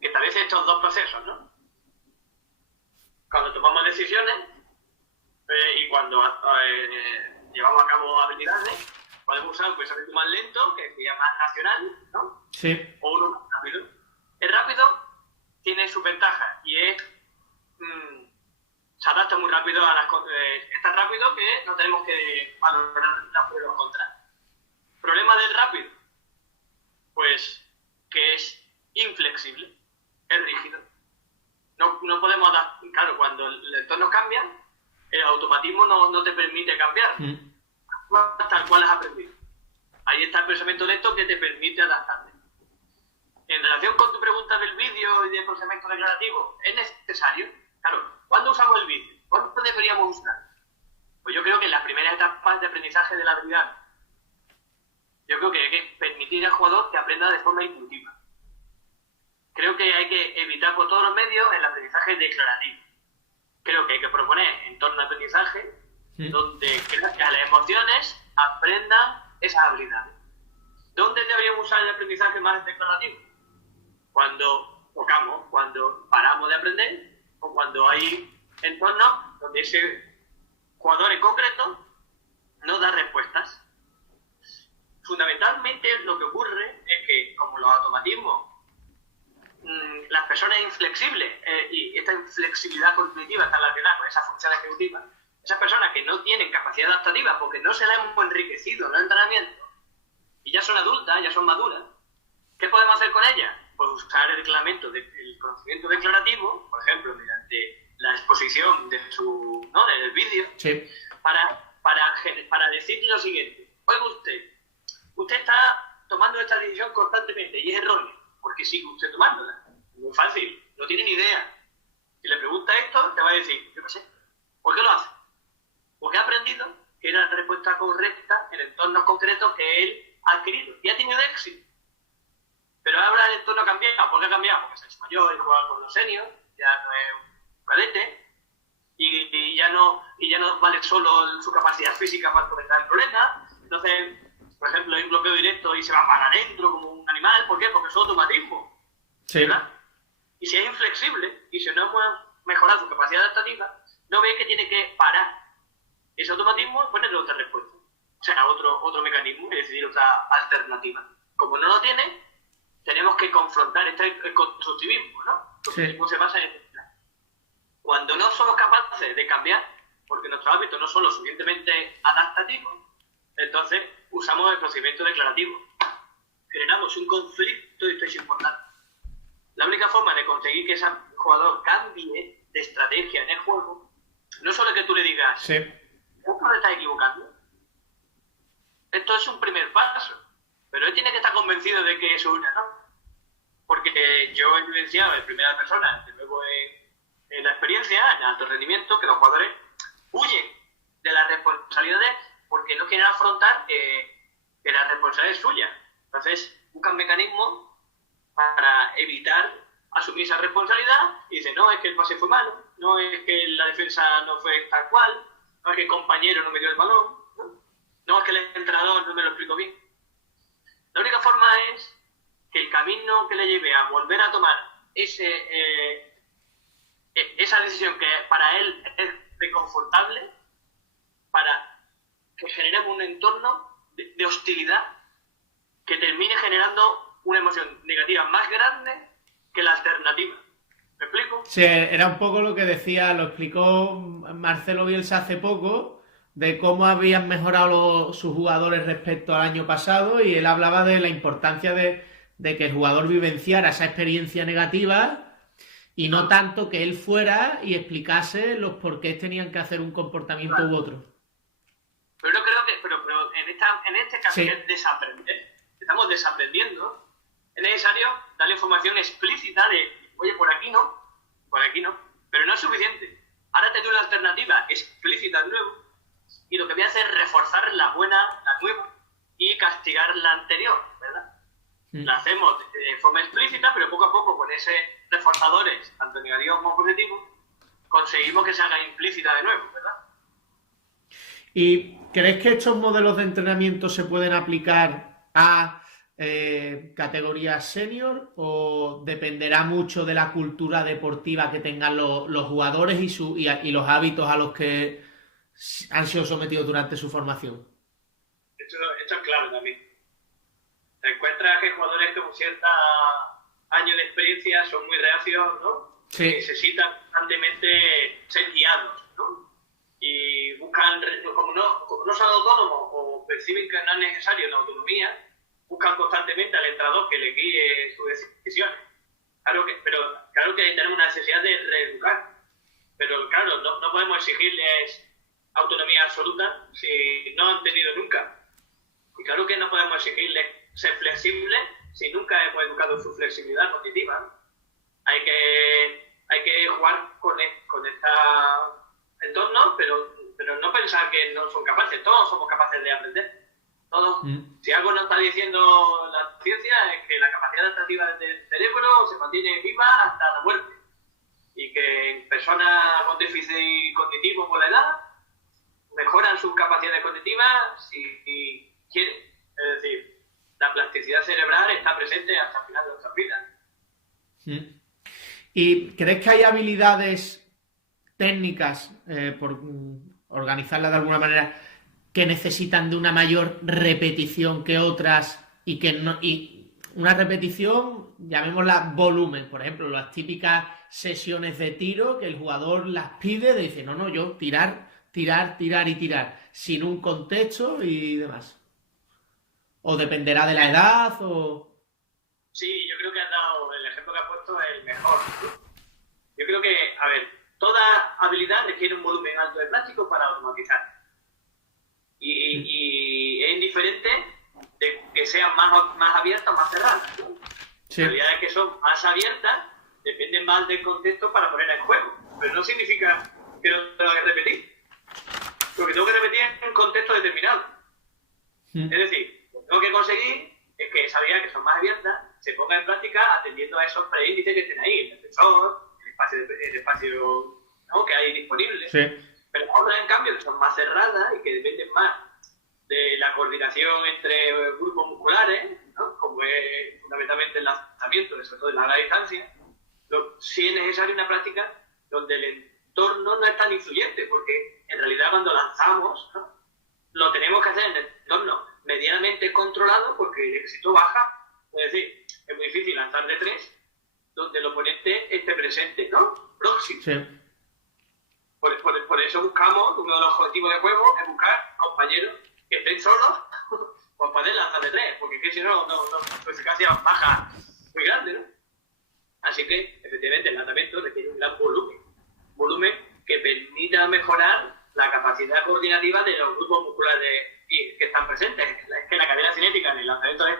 que establece estos dos procesos, ¿no? Cuando tomamos decisiones y cuando llevamos a cabo habilidades, podemos usar un pensamiento más lento, que sería más racional, ¿no? Sí. O uno más rápido. El rápido tiene sus ventajas y es se adapta muy rápido a las cosas. Es tan rápido que no tenemos que valorar las pros y los contras. Problema del rápido, pues que es inflexible, es rígido. No podemos adaptar. Claro, cuando el entorno cambia, el automatismo no te permite cambiar. Tal cual has aprendido. Ahí está el pensamiento lento que te permite adaptarte. En relación con tu pregunta del vídeo y del procedimiento declarativo, ¿es necesario? Claro, ¿cuándo usamos el vídeo? ¿Cuándo deberíamos usar? Pues yo creo que en las primeras etapas de aprendizaje de la habilidad, yo creo que hay que permitir al jugador que aprenda de forma intuitiva. Creo que hay que evitar por todos los medios el aprendizaje declarativo. Creo que hay que proponer entornos de aprendizaje donde gracias a las emociones aprendan esas habilidades. ¿Dónde deberíamos usar el aprendizaje más declarativo? Cuando tocamos, cuando paramos de aprender o cuando hay entornos donde ese jugador en concreto no da respuestas. Fundamentalmente lo que ocurre es que como los automatismos, las personas inflexibles y esta inflexibilidad cognitiva está relacionada con esa función ejecutiva, esas personas que no tienen capacidad adaptativa porque no se la hemos enriquecido en el entrenamiento y ya son adultas, ya son maduras, ¿qué podemos hacer con ellas? Pues usar el conocimiento declarativo, por ejemplo, mediante la exposición del vídeo, para decirle lo siguiente: oiga, usted está tomando esta decisión constantemente y es errónea, porque sigue usted tomándola. Muy fácil, no tiene ni idea. Si le pregunta esto, te va a decir, yo qué sé, ¿por qué lo hace? Porque ha aprendido que era la respuesta correcta en entornos concretos que él ha adquirido y ha tenido éxito. Pero ahora el entorno ha cambiado. ¿Por qué ha cambiado? Porque se es mayor y juega con los seniors, ya no es un cadete. y ya no vale solo su capacidad física para solventar el problema. Entonces, por ejemplo, hay un bloqueo directo y se va para adentro como un animal. ¿Por qué? Porque es automatismo. Sí. ¿Verdad? Y si es inflexible y si no hemos mejorado su capacidad adaptativa, no ve que tiene que parar ese automatismo y ponerle otra respuesta. O sea, otro mecanismo y decidir otra alternativa. Como no lo tiene, tenemos que confrontar el constructivismo, ¿no? El constructivismo se basa en... Cuando no somos capaces de cambiar, porque nuestros hábitos no son lo suficientemente adaptativos, entonces usamos el procedimiento declarativo. Generamos un conflicto, y esto es importante. La única forma de conseguir que ese jugador cambie de estrategia en el juego, no solo que tú le digas, Sí. ¿cómo te estás equivocando? Esto es un primer paso, pero él tiene que estar convencido de que eso es un error. Porque yo he evidenciado en primera persona, de nuevo en la experiencia, en alto rendimiento, que los jugadores huyen de las responsabilidades porque no quieren afrontar que la responsabilidad es suya. Entonces buscan mecanismos para evitar asumir esa responsabilidad y dicen, no, es que el pase fue malo, no es que la defensa no fue tal cual, no es que el compañero no me dio el balón, no es que el entrenador no me lo explicó bien. La única forma es que el camino que le lleve a volver a tomar esa decisión que para él es reconfortable, para que generemos un entorno de hostilidad que termine generando una emoción negativa más grande que la alternativa. ¿Me explico? Sí, era un poco lo que decía, lo explicó Marcelo Bielsa hace poco, de cómo habían mejorado sus jugadores respecto al año pasado, y él hablaba de la importancia de que el jugador vivenciara esa experiencia negativa y no tanto que él fuera y explicase los porqués tenían que hacer un comportamiento u otro. Pero no creo que, pero en este caso, Sí. que es desaprender, estamos desaprendiendo, es necesario darle información explícita de, oye, por aquí no, pero no es suficiente. Ahora te doy una alternativa explícita de nuevo, y lo que voy a hacer es reforzar la buena, la nueva, y castigar la anterior, ¿verdad? La hacemos de forma explícita, pero poco a poco con esos reforzadores, tanto negativos como positivos, conseguimos que se haga implícita de nuevo, ¿verdad? ¿Y crees que estos modelos de entrenamiento se pueden aplicar a categorías senior o dependerá mucho de la cultura deportiva que tengan los jugadores y los hábitos a los que han sido sometidos durante su formación? Esto es clave también. Te encuentras que jugadores con ciertos años de experiencia son muy reacios, ¿no? Sí. Necesitan constantemente ser guiados, ¿no? Y buscan, como no son autónomos o perciben que no es necesario la autonomía, buscan constantemente al entrenador que le guíe sus decisiones. Claro que tenemos una necesidad de reeducar, pero claro, no podemos exigirles autonomía absoluta si no han tenido nunca. Y claro que no podemos exigirles ser flexibles si nunca hemos educado su flexibilidad cognitiva, ¿no? Hay que jugar con este entorno, pero no pensar que no son capaces. Todos somos capaces de aprender. Todos. Si algo nos está diciendo la ciencia es que la capacidad adaptativa del cerebro se mantiene viva hasta la muerte. Y que en personas con déficit cognitivo por la edad mejoran sus capacidades cognitivas si quieren. Es decir, la plasticidad cerebral está presente hasta el final de nuestras vidas. ¿Y crees que hay habilidades técnicas, por organizarlas de alguna manera, que necesitan de una mayor repetición que otras y una repetición, llamémosla volumen? Por ejemplo, las típicas sesiones de tiro que el jugador las pide, dice, no, yo tirar, sin un contexto y demás. ¿O dependerá de la edad o...? Sí, yo creo que has dado el ejemplo que has puesto el mejor. Yo creo que, toda habilidad requiere un volumen alto de plástico para automatizar. Y es indiferente de que sean más abiertas o más cerradas, ¿no? Sí. Las habilidades que son más abiertas dependen más del contexto para poner en juego. Pero no significa que no tengo que repetir. Lo que tengo que repetir es en un contexto determinado. Es decir, lo que tengo que conseguir es que esa habilidad que son más abiertas se ponga en práctica atendiendo a esos preíndices que estén ahí, el defensor, el espacio ¿no? Que hay disponibles. Sí. Pero otras, en cambio, que son más cerradas y que dependen más de la coordinación entre grupos musculares, ¿no? Como es fundamentalmente el lanzamiento, sobre todo en larga distancia. Sí es necesaria una práctica donde el entorno no es tan influyente, porque en realidad cuando lanzamos, ¿no? Lo tenemos que hacer en el entorno medianamente controlado porque el éxito baja. Es decir, es muy difícil lanzar de 3 donde el oponente esté presente, ¿no? Próximo. Sí. Por eso buscamos, uno de los objetivos de juego es buscar compañeros que estén solos para poder lanzar de 3, porque es que si no, pues casi baja muy grande, ¿no? Así que, efectivamente, el lanzamiento requiere un gran volumen que permita mejorar la capacidad coordinativa de los grupos musculares que están presentes. Es que la cadena cinética en el lanzamiento es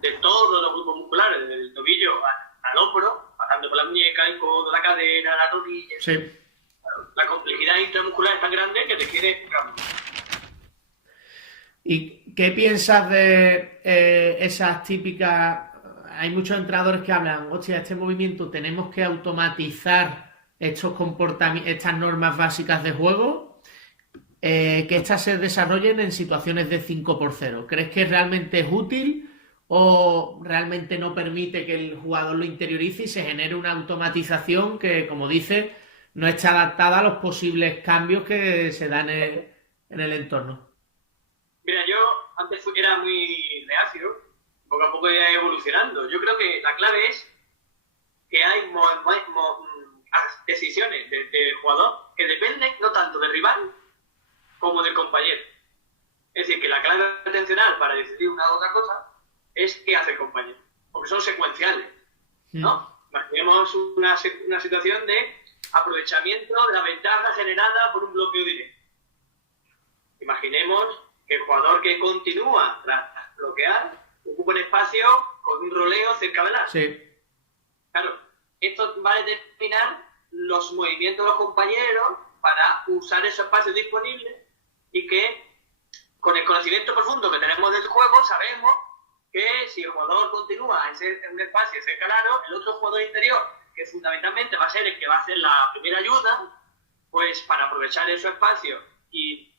de todos los grupos musculares, desde el tobillo al hombro, pasando por la muñeca, el codo, la cadera, la rodilla. Sí. La complejidad intramuscular es tan grande que requiere un cambio. ¿Y qué piensas de esas típicas? Hay muchos entrenadores que hablan, hostia, este movimiento tenemos que automatizar estos comportamientos, estas normas básicas de juego, que estas se desarrollen en situaciones de 5x0. ¿Crees que realmente es útil o realmente no permite que el jugador lo interiorice y se genere una automatización que, como dice, no está adaptada a los posibles cambios que se dan en el entorno? Mira, yo antes era muy reacio, poco a poco ya evolucionando. Yo creo que la clave es que hay decisiones del jugador que dependen no tanto del rival como del compañero. Es decir, que la clave atencional para decidir una u otra cosa es qué hace el compañero, porque son secuenciales, ¿no? Imaginemos una situación de aprovechamiento de la ventaja generada por un bloqueo directo. Imaginemos que el jugador que continúa tras bloquear ocupa un espacio con un roleo cerca del área. Sí. Claro, esto va a determinar los movimientos de los compañeros para usar esos espacios disponibles y que con el conocimiento profundo que tenemos del juego sabemos que si el jugador continúa en un espacio cerca al aro, el otro jugador interior, que fundamentalmente va a ser el que va a hacer la primera ayuda, pues para aprovechar esos espacios y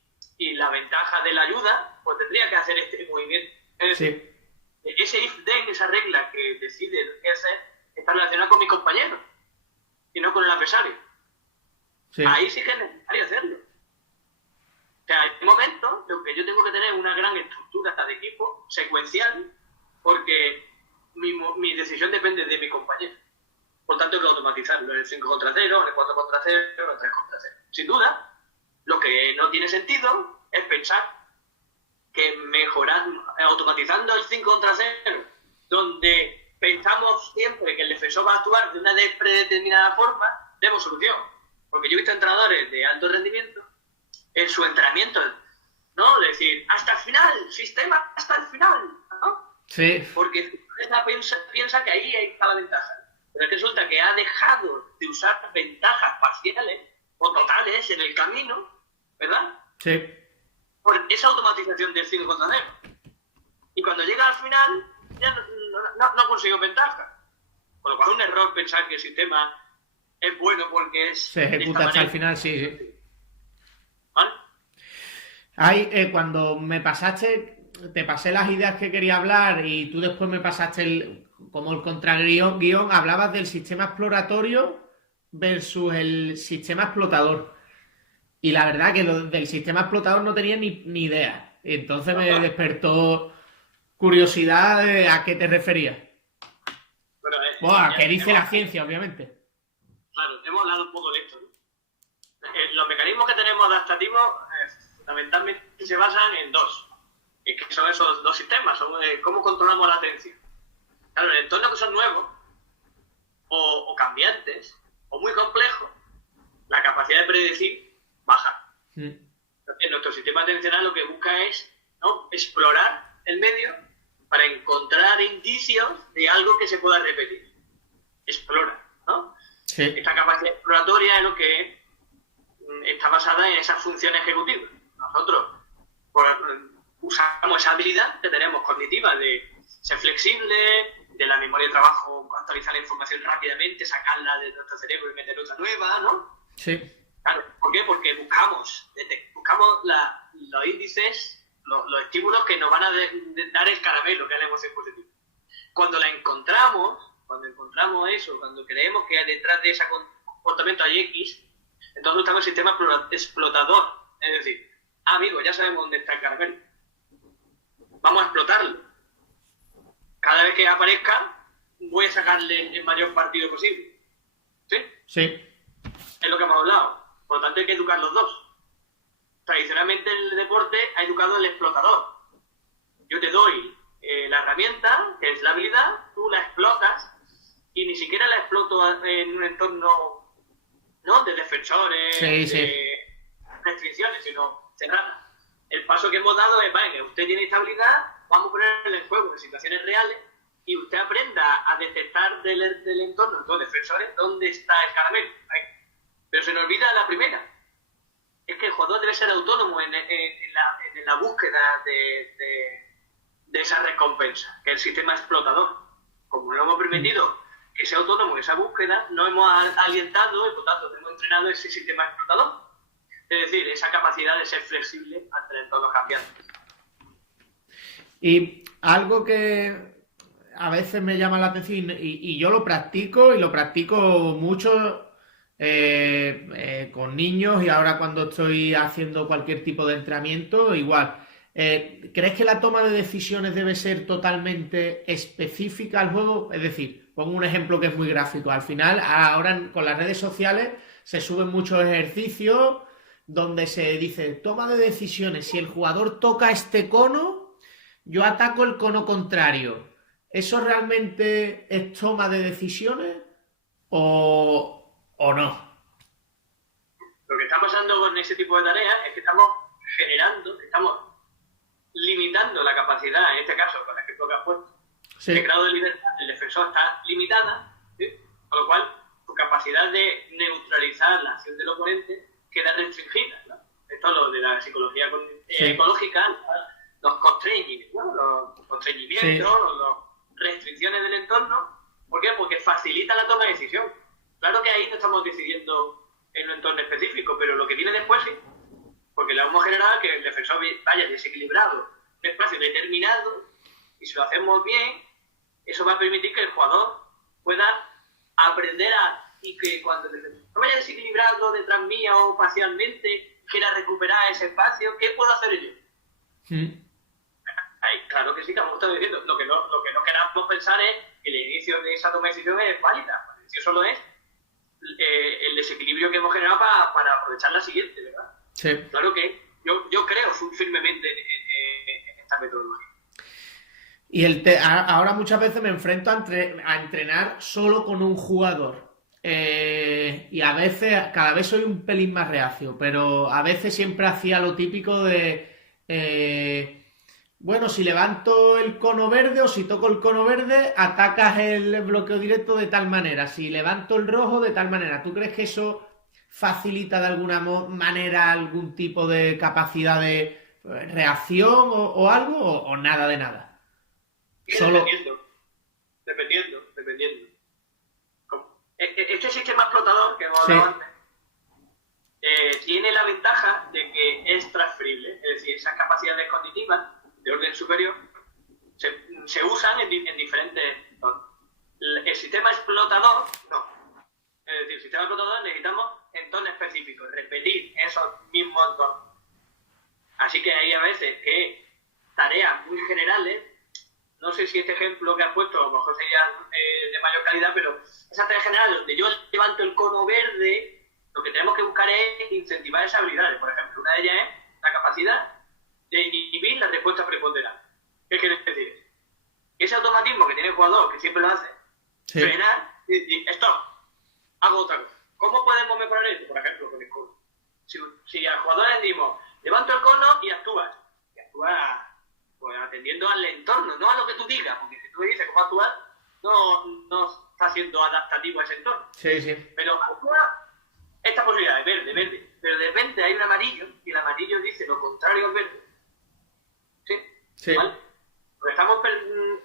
la ventaja de la ayuda, pues tendría que hacer este movimiento. Es decir, ese if-then, esa regla que decide qué hacer, está relacionada con mi compañero y no con el adversario. Sí. Ahí sí que es necesario hacerlo. O sea, hay momentos en que yo tengo que tener una gran estructura de equipo secuencial porque mi decisión depende de mi compañero. Por tanto, hay que automatizarlo en el 5 contra 0, en el 4 contra 0, en el 3 contra 0. Sin duda, lo que no tiene sentido es pensar que automatizando el 5 contra 0, donde pensamos siempre que el defensor va a actuar de una predeterminada forma, demos solución. Porque yo he visto entrenadores de alto rendimiento en su entrenamiento, ¿no? Es decir, hasta el final, sistema hasta el final, ¿no? Sí. Porque piensa que ahí está la ventaja. Pero es que resulta que ha dejado de usar ventajas parciales o totales en el camino, ¿verdad? Sí. Por esa automatización del 5 contra 0. Y cuando llega al final, ya no consigo ventaja. Con lo cual es un error pensar que el sistema es bueno porque se ejecuta hasta el final, sí. ¿Vale? Ahí, cuando me pasaste, te pasé las ideas que quería hablar y tú después me pasaste como el contraguión, hablabas del sistema exploratorio versus el sistema explotador. Y la verdad que del sistema explotador no tenía ni idea. Entonces me despertó curiosidad de a qué te referías. Bueno, ¿qué dice la ciencia, obviamente? Claro, hemos hablado un poco de esto, ¿no? Los mecanismos que tenemos adaptativos fundamentalmente se basan en dos. Y que son esos dos sistemas, son cómo controlamos la atención. Claro, en entornos que son nuevos, o cambiantes, o muy complejos, la capacidad de predecir baja. Entonces, nuestro sistema atencional lo que busca es, ¿no?, explorar el medio para encontrar indicios de algo que se pueda repetir. Explora, ¿no? Sí. Esta capacidad exploratoria es lo que está basada en esas funciones ejecutivas. Nosotros usamos esa habilidad que tenemos cognitiva de ser flexible, de la memoria de trabajo, actualizar la información rápidamente, sacarla de nuestro cerebro y meter otra nueva, ¿no? Sí. Claro, ¿por qué? Porque buscamos los índices, los estímulos que nos van a dar el caramelo, que es la emoción positiva. Cuando encontramos eso, cuando creemos que detrás de ese comportamiento hay X, entonces estamos en el sistema explotador. Es decir, amigo, ya sabemos dónde está el caramelo. Vamos a explotarlo. Cada vez que aparezca, voy a sacarle el mayor partido posible. ¿Sí? Sí. Es lo que hemos hablado. Por lo tanto, hay que educar los dos. Tradicionalmente el deporte ha educado al explotador. Yo te doy la herramienta, que es la habilidad, tú la explotas y ni siquiera la exploto en un entorno, ¿no?, de defensores, de restricciones, sino cerrada. El paso que hemos dado es, vale, usted tiene esta habilidad, vamos a ponerla en juego en situaciones reales y usted aprenda a detectar del entorno, de los defensores, dónde está el caramelo. ¿Vale? Pero se nos olvida la primera. Es que el jugador debe ser autónomo en la búsqueda de esa recompensa, que es el sistema explotador. Como no hemos permitido que sea autónomo en esa búsqueda, no hemos alientado y por tanto hemos entrenado ese sistema explotador. Es decir, esa capacidad de ser flexible ante entornos cambiantes. Y algo que a veces me llama la atención y yo lo practico y lo practico mucho con niños y ahora cuando estoy haciendo cualquier tipo de entrenamiento, igual. ¿Crees que la toma de decisiones debe ser totalmente específica al juego? Es decir, pongo un ejemplo que es muy gráfico. Al final, ahora con las redes sociales se suben muchos ejercicios donde se dice toma de decisiones. Si el jugador toca este cono, yo ataco el cono contrario. ¿Eso realmente es toma de decisiones o no? Lo que está pasando con ese tipo de tareas es que estamos limitando la capacidad, en este caso, con el ejemplo que has puesto, el grado de libertad del defensor está limitada, ¿sí? Con lo cual su capacidad de neutralizar la acción del oponente queda restringida, ¿no? Esto es lo de la psicología ecológica, los constraints, ¿no? Los constreñimientos, las restricciones del entorno. ¿Por qué? Porque facilita la toma de decisión. Claro que ahí no estamos decidiendo en un entorno específico, pero lo que viene después sí. Porque le vamos a generar que el defensor vaya desequilibrado en un espacio determinado y si lo hacemos bien, eso va a permitir que el jugador pueda aprender y que cuando el defensor vaya desequilibrado detrás mía o parcialmente quiera recuperar ese espacio, ¿qué puedo hacer yo? Ay, claro que sí, que estamos diciendo. Lo que no queramos pensar es que el inicio de esa toma de decisión es válida. El inicio solo es el desequilibrio que hemos generado para aprovechar la siguiente, ¿verdad? Sí. Claro que yo creo firmemente en esta metodología. Y ahora muchas veces me enfrento a entrenar solo con un jugador. Y a veces, cada vez soy un pelín más reacio, pero a veces siempre hacía lo típico de... bueno, si levanto el cono verde o si toco el cono verde, atacas el bloqueo directo de tal manera. Si levanto el rojo, de tal manera. ¿Tú crees que eso facilita de alguna manera algún tipo de capacidad de reacción o algo o nada de nada? Dependiendo. Este sistema explotador que hemos hablado antes tiene la ventaja de que es transferible, es decir, esas capacidades cognitivas de orden superior se usan en diferentes entornos. El sistema explotador no. Es decir, el sistema explotador necesitamos entornos específicos, repetir esos mismos entornos. Así que hay a veces que tareas muy generales, no sé si este ejemplo que has puesto a lo mejor sería de mayor calidad, pero esas tareas generales donde yo levanto el cono verde, lo que tenemos que buscar es incentivar esas habilidades. Por ejemplo, una de ellas es la capacidad de inhibir la respuesta preponderante. ¿Qué quiere decir? Ese automatismo que tiene el jugador, que siempre lo hace, frenar y decir, stop, hago otra cosa. ¿Cómo podemos mejorar esto? Por ejemplo, con el cono. Si al jugador le decimos, levanto el cono y actúas pues, atendiendo al entorno, no a lo que tú digas, porque si tú me dices cómo actuar, no está siendo adaptativo a ese entorno. Sí. Pero actúa esta posibilidad, verde, pero de repente hay un amarillo y el amarillo dice lo contrario al verde. ¿Sí? ¿Vale?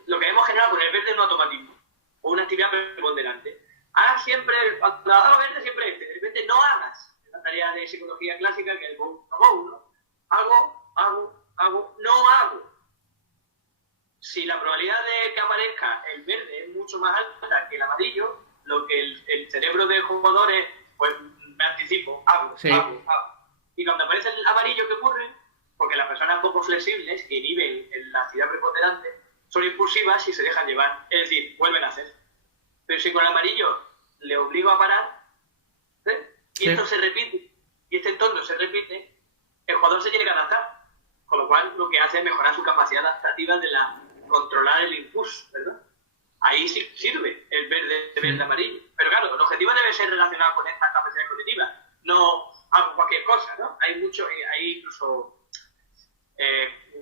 Lo que hemos generado con el verde es un automatismo o una actividad preponderante. Ahora siempre, cuando hagas verde siempre de repente no hagas. tarea de psicología clásica, que es el go, no go, ¿no? Hago, no hago. Si la probabilidad de que aparezca el verde es mucho más alta que el amarillo, lo que el cerebro del jugador es, pues me anticipo, hago. Y cuando aparece el amarillo, ¿qué ocurre? Porque las personas poco flexibles que viven en la actividad preponderante son impulsivas y se dejan llevar, es decir, vuelven a hacer. Pero si con el amarillo le obligo a parar, y esto se repite, y este entorno se repite, el jugador se tiene que adaptar. Con lo cual, lo que hace es mejorar su capacidad adaptativa de controlar el impulso, ¿verdad? Ahí sí sirve el verde amarillo. Pero claro, el objetivo debe ser relacionado con estas capacidades cognitivas. No hago cualquier cosa, ¿no? Hay incluso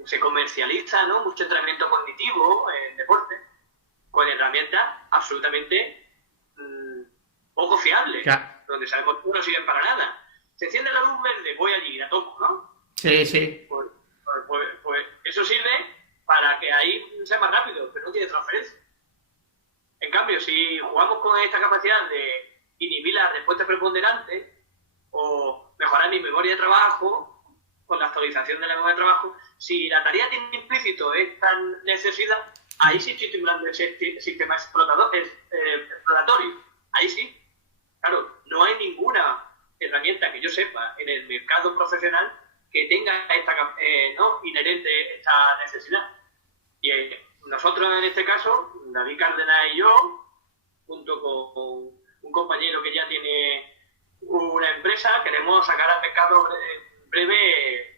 se comercializa, ¿no? Mucho entrenamiento cognitivo en deporte con herramientas absolutamente poco fiables, donde sabemos que no sirven para nada. Se enciende la luz verde, voy allí, la toco, ¿no? Sí. Pues eso sirve para que ahí sea más rápido, pero no tiene transferencia. En cambio, si jugamos con esta capacidad de inhibir las respuestas preponderantes o mejorar mi memoria de trabajo, con la actualización de la memoria de trabajo, si la tarea tiene implícito esta necesidad, ahí sí estoy estimulando el sistema exploratorio. Ahí sí. Claro, no hay ninguna herramienta que yo sepa en el mercado profesional que tenga inherente esta necesidad. Y nosotros en este caso, David Cárdenas y yo, junto con un compañero que ya tiene una empresa, queremos sacar al mercado en breve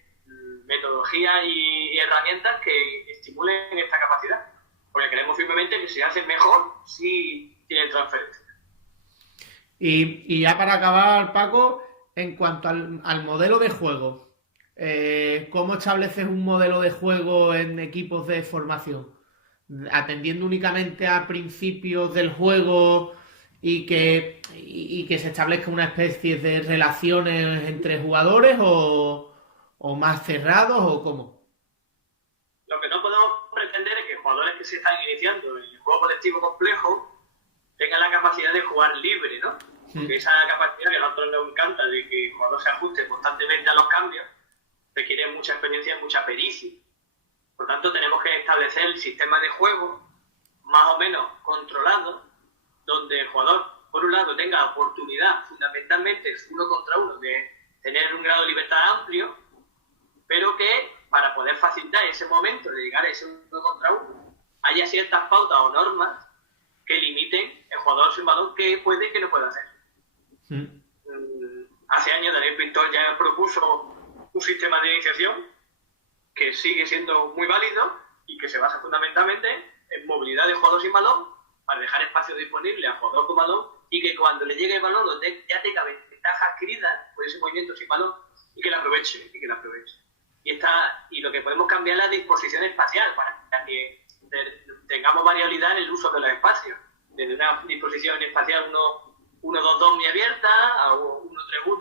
metodologías y herramientas que estimulen esta capacidad. Porque creemos firmemente que se hace mejor si tiene transferencia. Y ya para acabar, Paco, en cuanto al modelo de juego, ¿cómo estableces un modelo de juego en equipos de formación? ¿Atendiendo únicamente a principios del juego y que se establezca una especie de relaciones entre jugadores o más cerrados o cómo? Lo que no podemos pretender es que jugadores que se están iniciando en el juego colectivo complejo tengan la capacidad de jugar libre, ¿no? Porque esa capacidad que a nosotros nos encanta de que el jugador se ajuste constantemente a los cambios requiere mucha experiencia y mucha pericia. Por tanto, tenemos que establecer el sistema de juego más o menos controlado, donde el jugador, por un lado, tenga oportunidad, fundamentalmente, uno contra uno, de tener un grado de libertad amplio, pero que para poder facilitar ese momento de llegar a ese uno contra uno, haya ciertas pautas o normas que limiten el jugador sin balón qué puede y qué no puede hacer. Hace años Daniel Pintor ya propuso un sistema de iniciación que sigue siendo muy válido y que se basa fundamentalmente en movilidad de jugador sin balón para dejar espacio disponible a jugador con balón y que cuando le llegue el balón donde ya tenga ventaja adquirida por ese movimiento sin balón y que la aproveche. Y lo que podemos cambiar es la disposición espacial para que tengamos variabilidad en el uso de los espacios. Desde una disposición espacial 1-2-2 muy abierta a 1-3-1,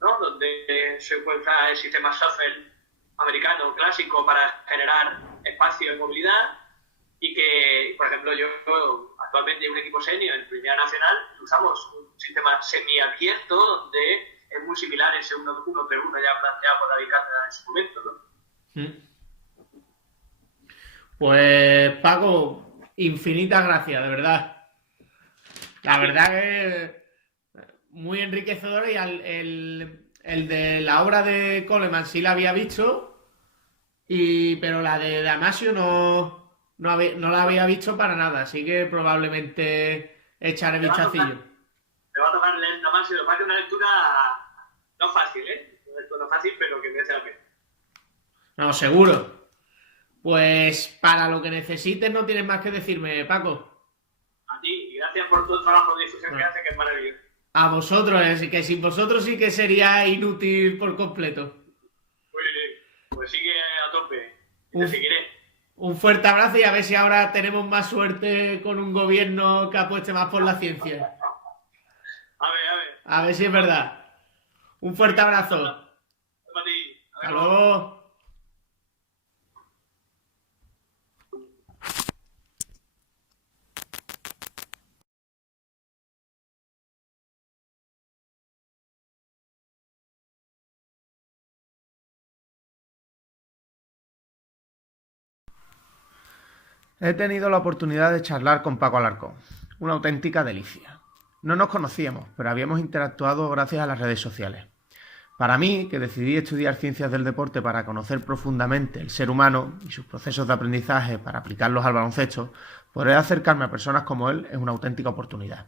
¿no? Donde se encuentra el sistema Shuffle americano clásico para generar espacio y movilidad, y que, por ejemplo, yo actualmente en un equipo senior en Primera Nacional usamos un sistema semiabierto donde es muy similar a ese 1-3-1 ya planteado por David Cárdenas en su momento, ¿no? Pues, Paco, infinitas gracias, de verdad. La verdad que es muy enriquecedor y el de la obra de Coleman sí la había visto, pero la de Damasio no la había visto para nada, así que probablemente echaré vistacillo. Me va a tocar leer Damasio, lo que pasa es que una lectura no fácil, una lectura no fácil, pero que merece la pena. No, seguro. Pues para lo que necesites no tienes más que decirme, Paco. A ti, y gracias por todo el trabajo de difusión que hace, que es maravilloso. A vosotros, que sin vosotros sí que sería inútil por completo. Pues sigue a tope. Te seguiré. Un fuerte abrazo y a ver si ahora tenemos más suerte con un gobierno que apueste más por la ciencia. A ver. A ver si es verdad. Un fuerte abrazo. A ti. Hasta luego. He tenido la oportunidad de charlar con Paco Alarcón, una auténtica delicia. No nos conocíamos, pero habíamos interactuado gracias a las redes sociales. Para mí, que decidí estudiar ciencias del deporte para conocer profundamente el ser humano y sus procesos de aprendizaje para aplicarlos al baloncesto, poder acercarme a personas como él es una auténtica oportunidad.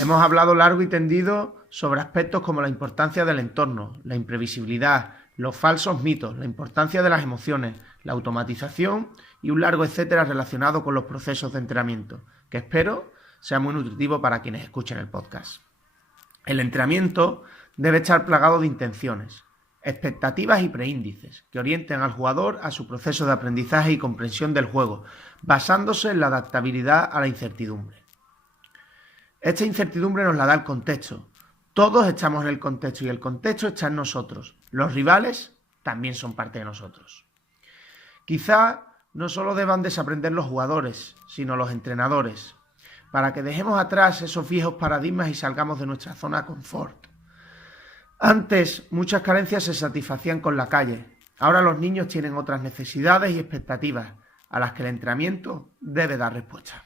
Hemos hablado largo y tendido sobre aspectos como la importancia del entorno, la imprevisibilidad, los falsos mitos, la importancia de las emociones, la automatización y un largo etcétera relacionado con los procesos de entrenamiento, que espero sea muy nutritivo para quienes escuchen el podcast. El entrenamiento debe estar plagado de intenciones, expectativas y preíndices que orienten al jugador a su proceso de aprendizaje y comprensión del juego, basándose en la adaptabilidad a la incertidumbre. Esta incertidumbre nos la da el contexto. Todos estamos en el contexto y el contexto está en nosotros. Los rivales también son parte de nosotros. Quizá no solo deban desaprender los jugadores, sino los entrenadores, para que dejemos atrás esos viejos paradigmas y salgamos de nuestra zona de confort. Antes, muchas carencias se satisfacían con la calle. Ahora los niños tienen otras necesidades y expectativas a las que el entrenamiento debe dar respuesta.